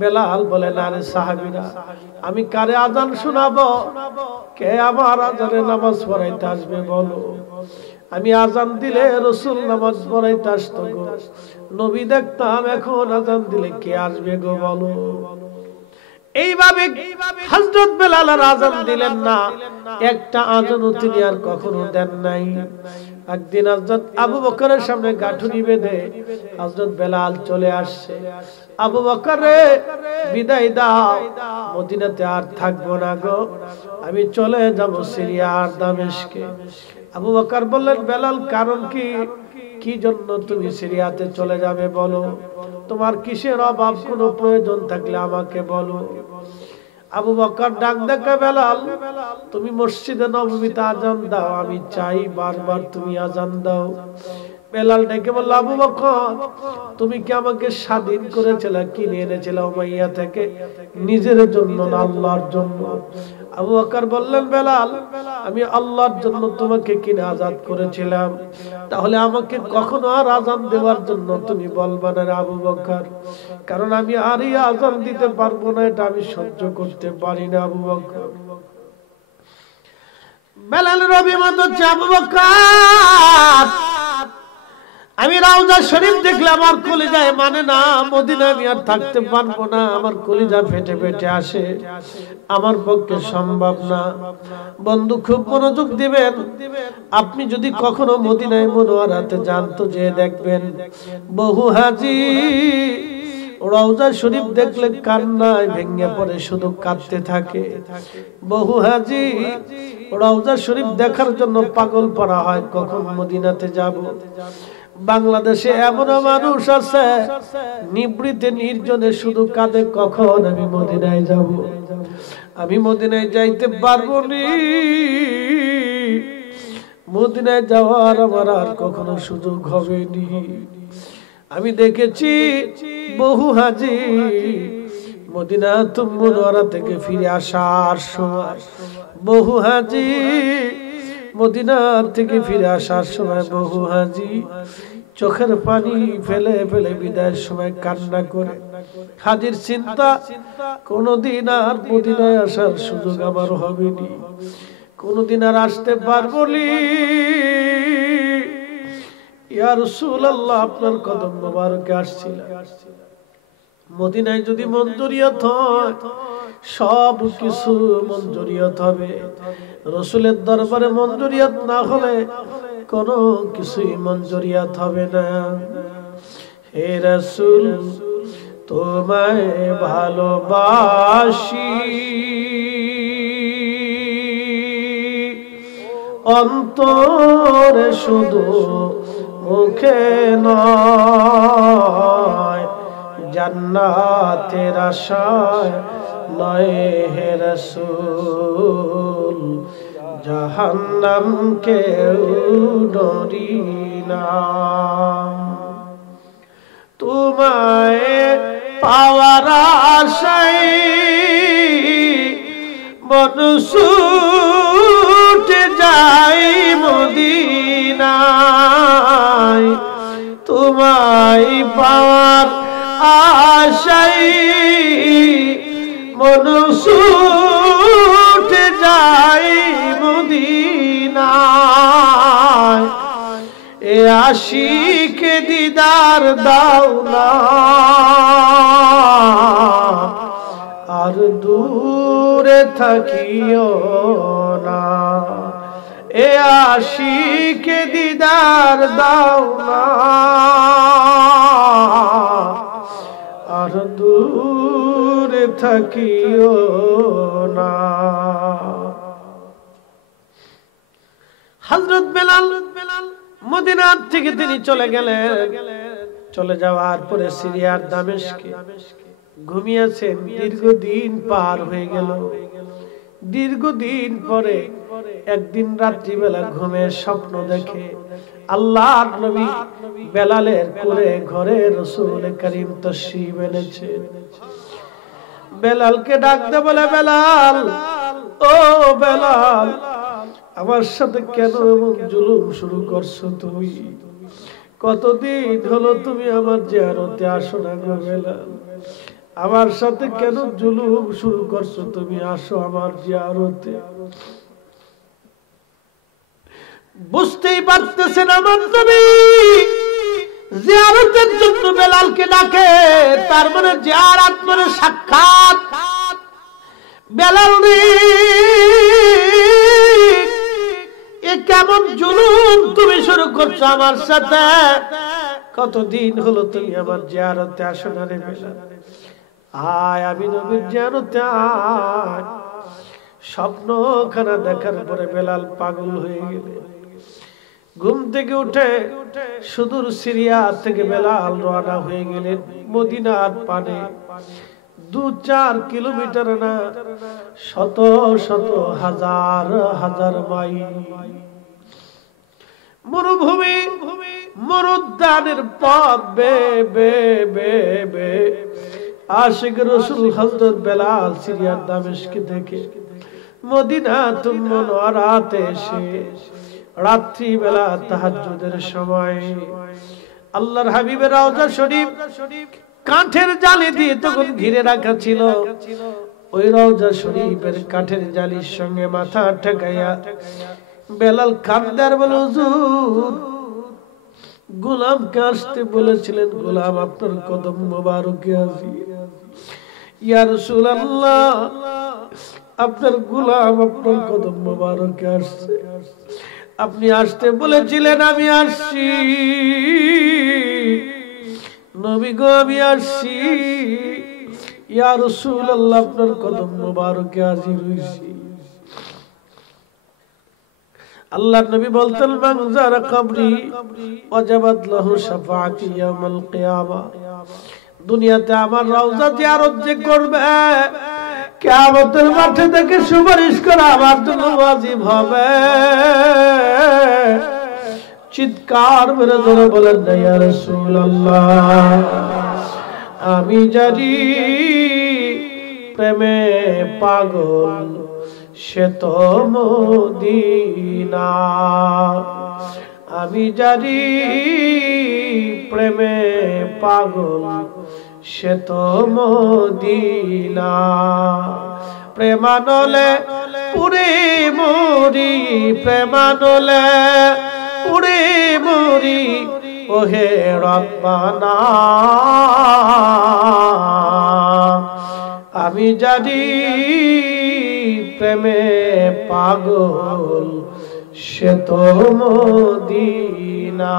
বেলাল বলে না রে সাহাবীরা, আমি কারে আযান শোনাবো? কে আমার আযানে নামাজ পড়াইতে আসবে বলো? আমি আযান দিলে রাসূল নামাজ পড়াইতে আসতো গো, নবী দেখতাম, এখন আযান দিলে কে আসবে গো বলো? এইভাবে হযরত বেলাল আর আযান দিলেন না, একটা আযানও তিনি আর কখনো দেন নাই। একদিন হযরত আবু বকরের সামনে গাঁঠুনি বেঁধে হযরত বেলাল চলে আসছে। আবু বকর রে বিদায় দাও, মদিনাতে আর থাকবো না গো, আমি চলে যাব সিরিয়া আর দামেস্কে। আবু বকর বললেন বেলাল কারণ কি, কি জন্য তুমি সিরিয়াতে চলে যাবে বলো? তোমার কিসের অভাব, কোনো প্রয়োজন থাকলে আমাকে বলো। আবু বকর ডাক দেখে বেলাল, তুমি মসজিদে নববীতে আজান দাও, আমি চাই বারবার তুমি আজান দাও। বেলাল ডেকে বলল, আবু বকর তুমি কি আমাকে স্বাধীন করেছিলে, কিনে এনেছিলে উমাইয়া থেকে, নিজের জন্য না আল্লাহর জন্য? আবু বকর বললেন, বেলাল আমি আল্লাহর জন্য তোমাকে কিনে আজাদ করেছিলাম, তাহলে আমাকে কখনো আর আজান দেওয়ার জন্য তুমি বলবা না আবু বকর, কারণ আমি আর আজান দিতে পারবো না, এটা আমি সহ্য করতে পারি না আবু বকর। বেলালের অভিমত হচ্ছে, আবু বকর আমি রওজা শরীফ দেখলে আমার কলিজায় মানে না, মদিনায় আমি আর থাকতে পারবো না, আমার কলিজা ফেটে ফেটে আসে, আমার পক্ষে সম্ভব না। বন্ধু খুব মনোযোগ দিবেন, আপনি যদি কখনো মদিনায় মুনওয়ারাতে যান তো যে দেখবেন বহু হাজী রওজা শরীফ দেখলে কান্নায় ভেঙে পড়ে, শুধু কাঁদতে থাকে। বহু হাজী রওজা শরীফ দেখার জন্য পাগল পড়া হয়, কখন মদিনাতে যাব। বাংলাদেশে এমন মানুষ আছে নিবৃতে নির্জনে শুধু কাঁদে, কখন আমি মদিনায় যাব, আমি মদিনায় যাইতে পারবো নি, মদিনায় যাওয়ার আমার আর কখনো সুযোগ হবে নি। আমি দেখেছি বহু হাজী মদিনাতুল মুনওয়ারা থেকে ফিরে আসার সময়, বহু হাজী মদিনা থেকে ফিরে আসার সময় বহু হাজী চোখের পানি ফেলে ফেলে বিদায়ের সময় কান্না করে। হাজীর চিন্তা, কোনদিন আর মদিনায় আসার সুযোগ আমার হবে নি, কোনদিন আর আসতে পারবো নি। ইয়া রাসূলুল্লাহ আপনার কদম মোবারকে আসছিলাম, মদিনায় যদি মঞ্জুরিয়ত হয় সব কিছু মঞ্জুরিয়ত হবে, রাসূলের দরবারে মঞ্জুরিয়ত না হলে কোনো কিছুই মঞ্জুরিয়ত হবে না। হে রাসূল তোমায় ভালোবাসি, অন্তরে শুধু মুখে নয়, জান্নাতের আশায় নয় হে রাসূল, জাহান্নাম কেউ ডরি না। তোমায় পাওয়ার আশায় মন ছুটে যাই মদিনায়, তোমায় পাওয়ার আশায় মন ছুটে যাই মদিনায়, এ আশিক দিদার দাও না, আর দূরে থাকিও না, এ আশিক দিদার দাও না, আর দূরে থাকিও না। হযরত বেলাল মদিনা থেকে তিনি চলে গেলেন, চলে যাওয়ার পরে সিরিয়ার দামেস্কে ঘুমিয়েছেন। দীর্ঘদিন পার হয়ে গেল, দীর্ঘদিন পরে একদিন রাত্রিবেলা ঘুমে স্বপ্ন দেখে আল্লাহর নবী বেলালের কোলে ঘরে রাসূল করিম তাশরীফ এনেছেন। বেলালকে ডাকতে বলে, বেলাল ও বেলাল আমার সাথে কেন এমন জুলুম শুরু করছো তুমি? কতদিন হলো তুমি আমার জিয়ারতে আসো না গো বেলাল, আমার সাথে কেন জুলুম শুরু করছো? তুমি আসো আমার জিয়ারতে। বুঝতেই পারতেছেন আমার নবী জিয়ারতের জন্য বেলালকে ডাকে, তার মানে জিয়ারত মানে সাক্ষাৎ। বেলাল এ কেমন জুলুম তুমি শুরু করছো আমার সাথে? কতদিন হলো তুমি আমার জিয়ারতে আসো না রে বেলাল, আয় আমি নবীর জিয়ারতে আয়। স্বপ্নখানা দেখার পরে বেলাল পাগল হয়ে গেলে ঘুম থেকে উঠে সুদূর সিরিয়া থেকে বেলাল রওনা হয়ে গেলেন মদিনার পানে। 2-4 কিলোমিটার না, শত শত হাজার হাজার মাইল মরুভূমি, মরুদ্যানের পথ বে বে বে বে আশিক রাসূল হযরত বেলাল সিরিয়ার দামেস্ক থেকে মদিনাতুল মুনাওয়ারাতে এসে রাত্রি বেলা তাহাজ্জুদের সময় আল্লাহর হাবিবের রওজা শরীফ কাঠের জালি দিয়ে তখন ঘিরে রাখা ছিল। ওই রওজা শরীফের কাঠের জালির সঙ্গে মাথা ঠেকাইয়া বেলাল কান্দার বলে, হুজুর গোলামকে আসতে বলেছিলেন, গোলাম আপনার কদম মোবারকে আসি। ইয়া রাসূলুল্লাহ, আপনার গোলাম আপনার কদম মোবারকে আসছে, আপনি আসতে বলেছিলেন, আমি আসছি নবী গো, আমি আসছি। ইয়া রাসূলুল্লাহ, আপনার কদম মোবারকে হাজির হইছি। আল্লাহর নবী বলতেন, মান যারা কবরি ওয়াজাবাত লাহু শাফাআতি ইয়াউমাল কিয়ামা, দুনিয়াতে আমার রওজা জিয়ারত যে করবে কিয়ামতের মাঠে থেকে সুপারিশ করা আমার জন্য ওয়াজিব হবে। চিৎকার মেরে ধরে বলেন, ইয়া রাসূলুল্লাহ, আমি জানি প্রেমে পাগল সে তো মদিনা, আমি জানি প্রেমে পাগল সে তো মদিনা, প্রেমানলে পুরে মরি, প্রেমানলে পুরে মরি ওহে রব্বানা, আমি জানি প্রেমে পাগল সে তো মদিনা।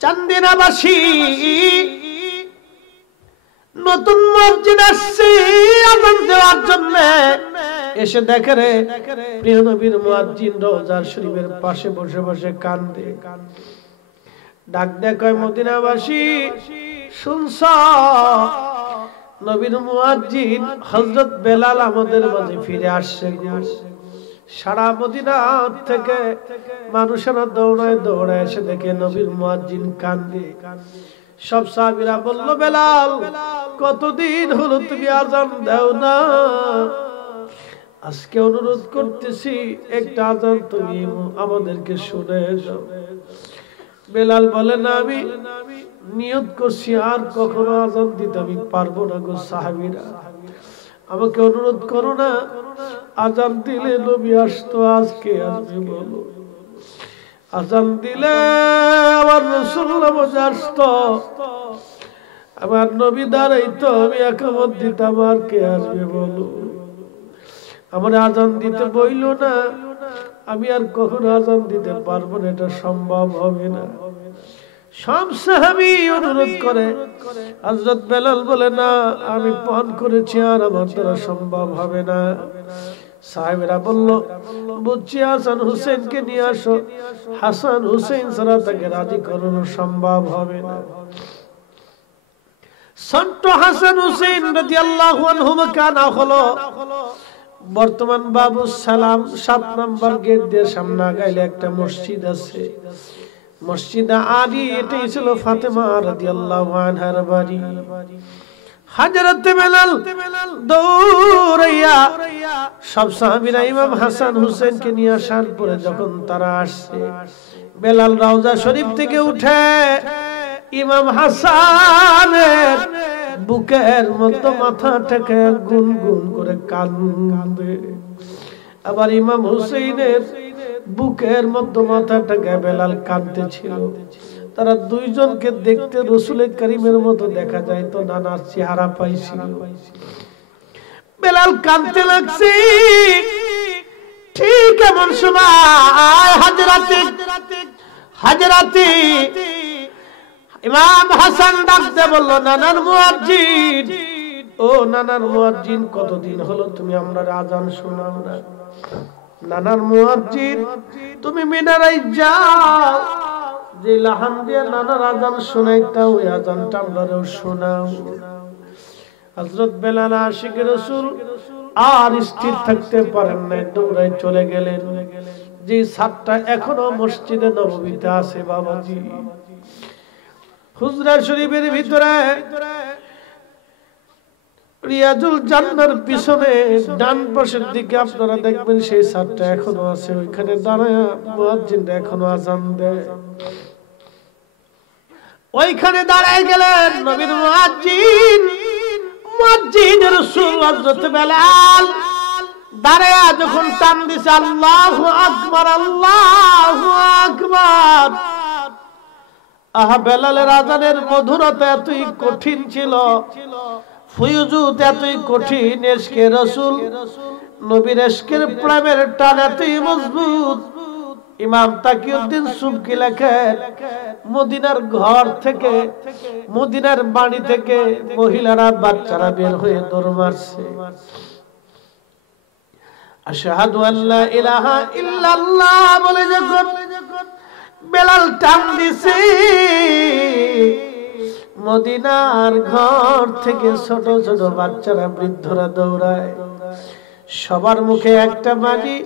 চান্দিনাবাসী নতুন মসজিদ আসছে আযান দেওয়ার জন্য, এসে দেখে রে প্রিয় নবীর মুয়াজ্জিন রওজা শরীফের পাশে বসে বসে কান্দে। ডাক দেয়, কয় মদিনাবাসী শুনছ, নবীর মুয়াজ্জিন হযরত বেলাল আমাদের মাঝে ফিরে আসছে গো। সারা মদিনা থেকে মানুষেরা দৌড়ায় দৌড়ায় এসে দেখে নবীর মুয়াজ্জিন কান্দে। সব সাহাবীরা বলল, বেলাল কতদিন হলো তুমি আযান দাও না, আজকে অনুরোধ করতেছি একটা আযান তুমি আমাদেরকে শুনে যাও। বেলাল বলে, না আমি নিয়ত করছি আর কখনো আযান দিতে আমি পারবো না গো, সাহাবীরা আমাকে অনুরোধ করো না, আযান দিলে নবী আসতো, আজকে আসবে বলো, আযান দিলে আমার রাসূলুল্লাহ আসতো, আমার নবী দাঁড়াইতো, আমি একামত দিতাম, আর কে আসবে বলো, আমার আযান দিতে বইল না, আমি আর কখনো আযান দিতে পারবো না, এটা সম্ভব হবে না। সব সাহাবী অনুরোধ করে, হযরত বেলাল বলে, না আমি পণ করেছি আর আমার দ্বারা সম্ভব হবে না। সাহাবীরা বলল, বুঝছি হাসান হুসেনকে নিয়ে আসো, হাসান হুসেন ছাড়া তাকে রাজি করানো সম্ভব হবে না। সন্ত হাসান হুসেন রাদিয়াল্লাহু আনহুমা কানা হলো বর্তমান বাবু সালাম 7 নম্বর গেট দিয়ে সামনে গাইলে একটা মসজিদ আছে, মসজিদ আলী, এটাই ছিল ফাতেমা রাদিয়াল্লাহু আনহার বাড়ি। হযরত বেলাল দৌড়াইয়া সব সাহাবীরা ইমাম হাসান হুসেনকে নিয়ে আসার পরে যখন তারা আসছে, বেলাল রওজা শরীফ থেকে উঠে ইমাম হাসানের বুকের মধ্যে মাথা ঠেকে গুনগুন করে কান্দে, আবার ইমাম হুসেইনের বুকের মধ্যে মাথা ঠেকে বেলাল কাঁদতেছিল। তারা দুইজনকে দেখতে রাসূল করিমের মতো দেখা যায়, তো নানার চেহারা পাইছিল। বেলাল কাঁদতে লাগছে, ঠিক এমন সময় হাজরাতে ইমাম হাসান ডাকতে বলল, নানার মুয়াজ্জিন, ও নানার মুয়াজ্জিন, কতদিন হলো তুমি আমরা আযান শোনাও না, নানার মুয়াজ্জিন তুমি মিনারায় যাও, যে লাহান দিয়ে নানার আজান শোনাইতা ওই আজানটা আমরাও শোনাও। হযরত বেলাল আশিক রাসূল আর স্থির থাকতে পারেন নাই, দৌড়ায় চলে গেলেন। যে ছাদটা এখনো মসজিদে নববীতে আছে বাবাজি, হুজরা শরীফের ভিতরে রিয়াজুল জান্নার পিছনে ডান পাশের দিকে আপনারা দেখবেন সেই ছাদটা এখনো আছে। ওইখানে দাঁড়ায় মুয়াজ্জিনরা এখনো আজান দেয়। ওইখানে দাঁড়ায় গেলেন নবীর মুয়াজ্জিন, মুয়াজ্জিন রাসূল হযরত বেলাল দাঁড়ায়া যখন টান দিছে আল্লাহু আকবার আল্লাহু আকবার। আহা, বেলালের আজানের মধুরতা এতই কঠিন ছিল, ফুয়ুজুত এতই কঠিন, ইশকে রাসূল নবীর ইশকের প্রেমের টান এতই মজবুত। ইমাম তাকিউদ্দিন সুবকি লেখেন, মদিনার ঘর থেকে, মদিনার বাড়ি থেকে মহিলারা বাচ্চারা বের হয়ে দৌড় মারছে, আশহাদু আল্লা ইলাহা ইল্লাল্লাহ বলে যখন বেলাল টান দিছে, মদিনার ঘর থেকে ছোট ছোট বাচ্চারা বৃদ্ধরা দৌড়ায়, সবার মুখে একটা বাণী।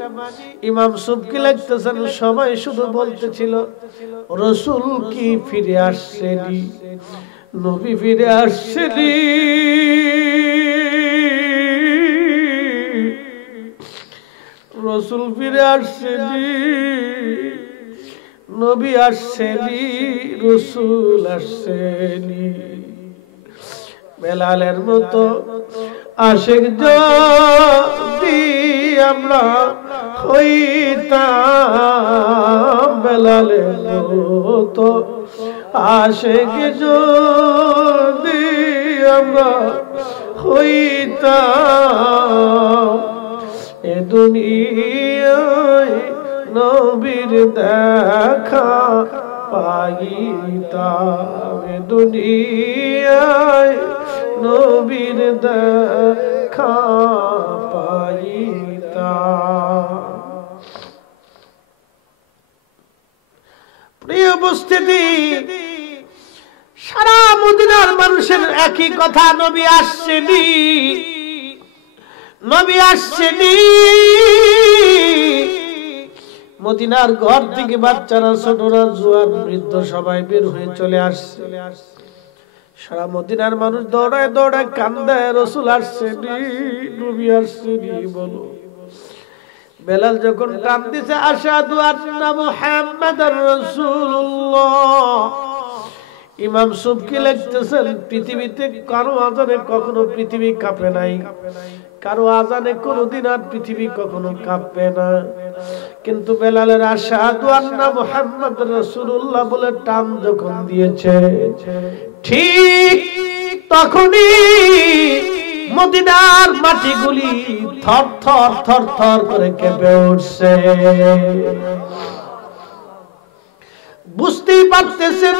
ইমাম সুবকি লিখতেছেন, সবাই শুধু বলতেছিল রাসূল কি ফিরে আসছেনি, নবী ফিরে আসছেনি, রাসূল ফিরে আসছেনি, নবী আসছেনি, রাসূল আসছেনি। বেলালের মতো আশিক যদি আমরা হইতাম, বেলালের মতো আশিক যদি আমরা হইতাম, এ দুনিয়ায় নবীর দেখা পাইতাম, এ দুনিয়ায় নবীর দেখা পাইতাম। প্রিয় উপস্থিতি, সারা মদিনার মানুষের একই কথা, নবী আসছেনি, নবী আসছেনি। মদিনার ঘর থেকে বাচ্চারা, ছোটরা, জোয়ান, বৃদ্ধ সবাই বের হয়ে চলে আসছে। সারা মদিনার মানুষ দৌড়ায় দৌড়ায় কান্দে, রাসূল আসছেনি, নবী আসছেনি বলো। বেলাল যখন টান দিছে আশহাদু আন্না মুহাম্মাদার রাসূলুল্লাহ, ইমাম সুবকি লিখতেছেন, পৃথিবীতে কারো আজানে কখনো পৃথিবী কাঁপে নাই, কারো আজানে কোনোদিন আর পৃথিবী কখনো কাঁপবে না। কিন্তু বেলালের আশহাদু আন্না মুহাম্মাদুর রাসূলুল্লাহ বলে টান যখন দিয়েছে, ঠিক তখনই মদিনার মাটিগুলি থর থর থর থর করে কেঁপে উঠছে। বুঝতেই পারতেছেন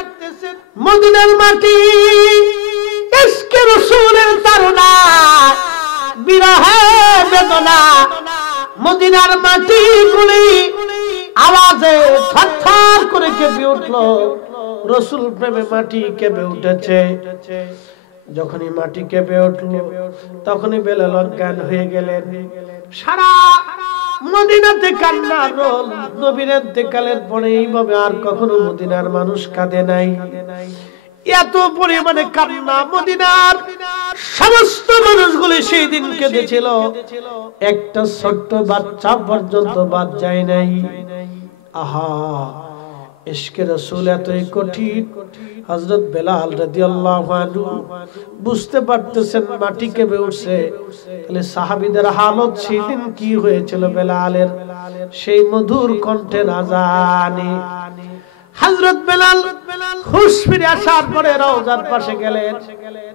মদিনার মাটি ইশকে রাসূলের তাড়না, বিরহে বেদনা, মদিনার মাটিগুলি আওয়াজে থরথর করে কেঁপে উঠলো। রাসূল প্রেমে মাটি কেঁপে উঠেছে। যখনই মাটি কেঁপে উঠল, তখনই বেলাল অজ্ঞান হয়ে গেলেন। সারা মদিনাতে কান্নার রোল। নবীর ইন্তেকালের পরে এইভাবে আর কখনো মদিনার মানুষ কাঁদে নাই। এত পরিমাণে কান্না, মদিনার সমস্ত মানুষগুলি সেই দিন কেঁদেছিল, একটা ছোট্ট বাচ্চা পর্যন্ত বাদ যায় নাই। আহা, ইশকে রাসূল এতই কঠিন। হযরত বেলাল রাদিয়াল্লাহু আনহু বুঝতে পারতেছেন মাটি কেঁপে উঠছে, তাহলে সাহাবীদের হালত সেই দিন কি হয়েছিল বেলালের সেই মধুর কণ্ঠের আযানে। হযরত বেলাল হুঁশ ফিরে আসার পরে রওজার পাশে গেলেন,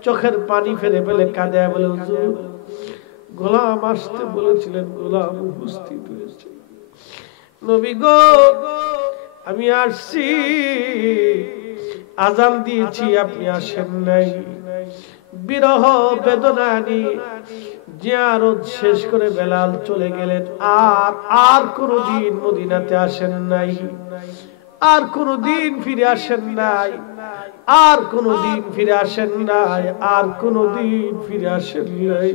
চোখের পানি ফেলে ফেলে কাঁদে বলে, হুজুর গোলাম আসতে বলেছিলেন, গোলাম উপস্থিত হয়েছে। নবী গো, আমি আসছি, আজান দিয়েছি, আপনি আসেন নাই। বিরহ বেদনা নিয়ে জিয়ারত শেষ করে বেলাল চলে গেলেন, আর কোনদিন মদিনাতে আসেন নাই। আর কোনদিন ফিরে আসেন নাই, আর কোনদিন ফিরে আসেন নাই, আর কোনদিন ফিরে আসেন নাই,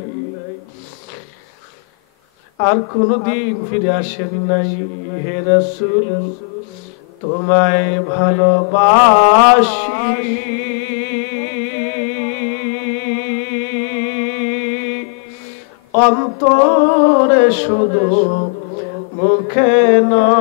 আর কোনদিন ফিরে আসেন নাই। হে রাসূল তোমায় ভালোবাসি, অন্তরে শুধু মুখে নয়।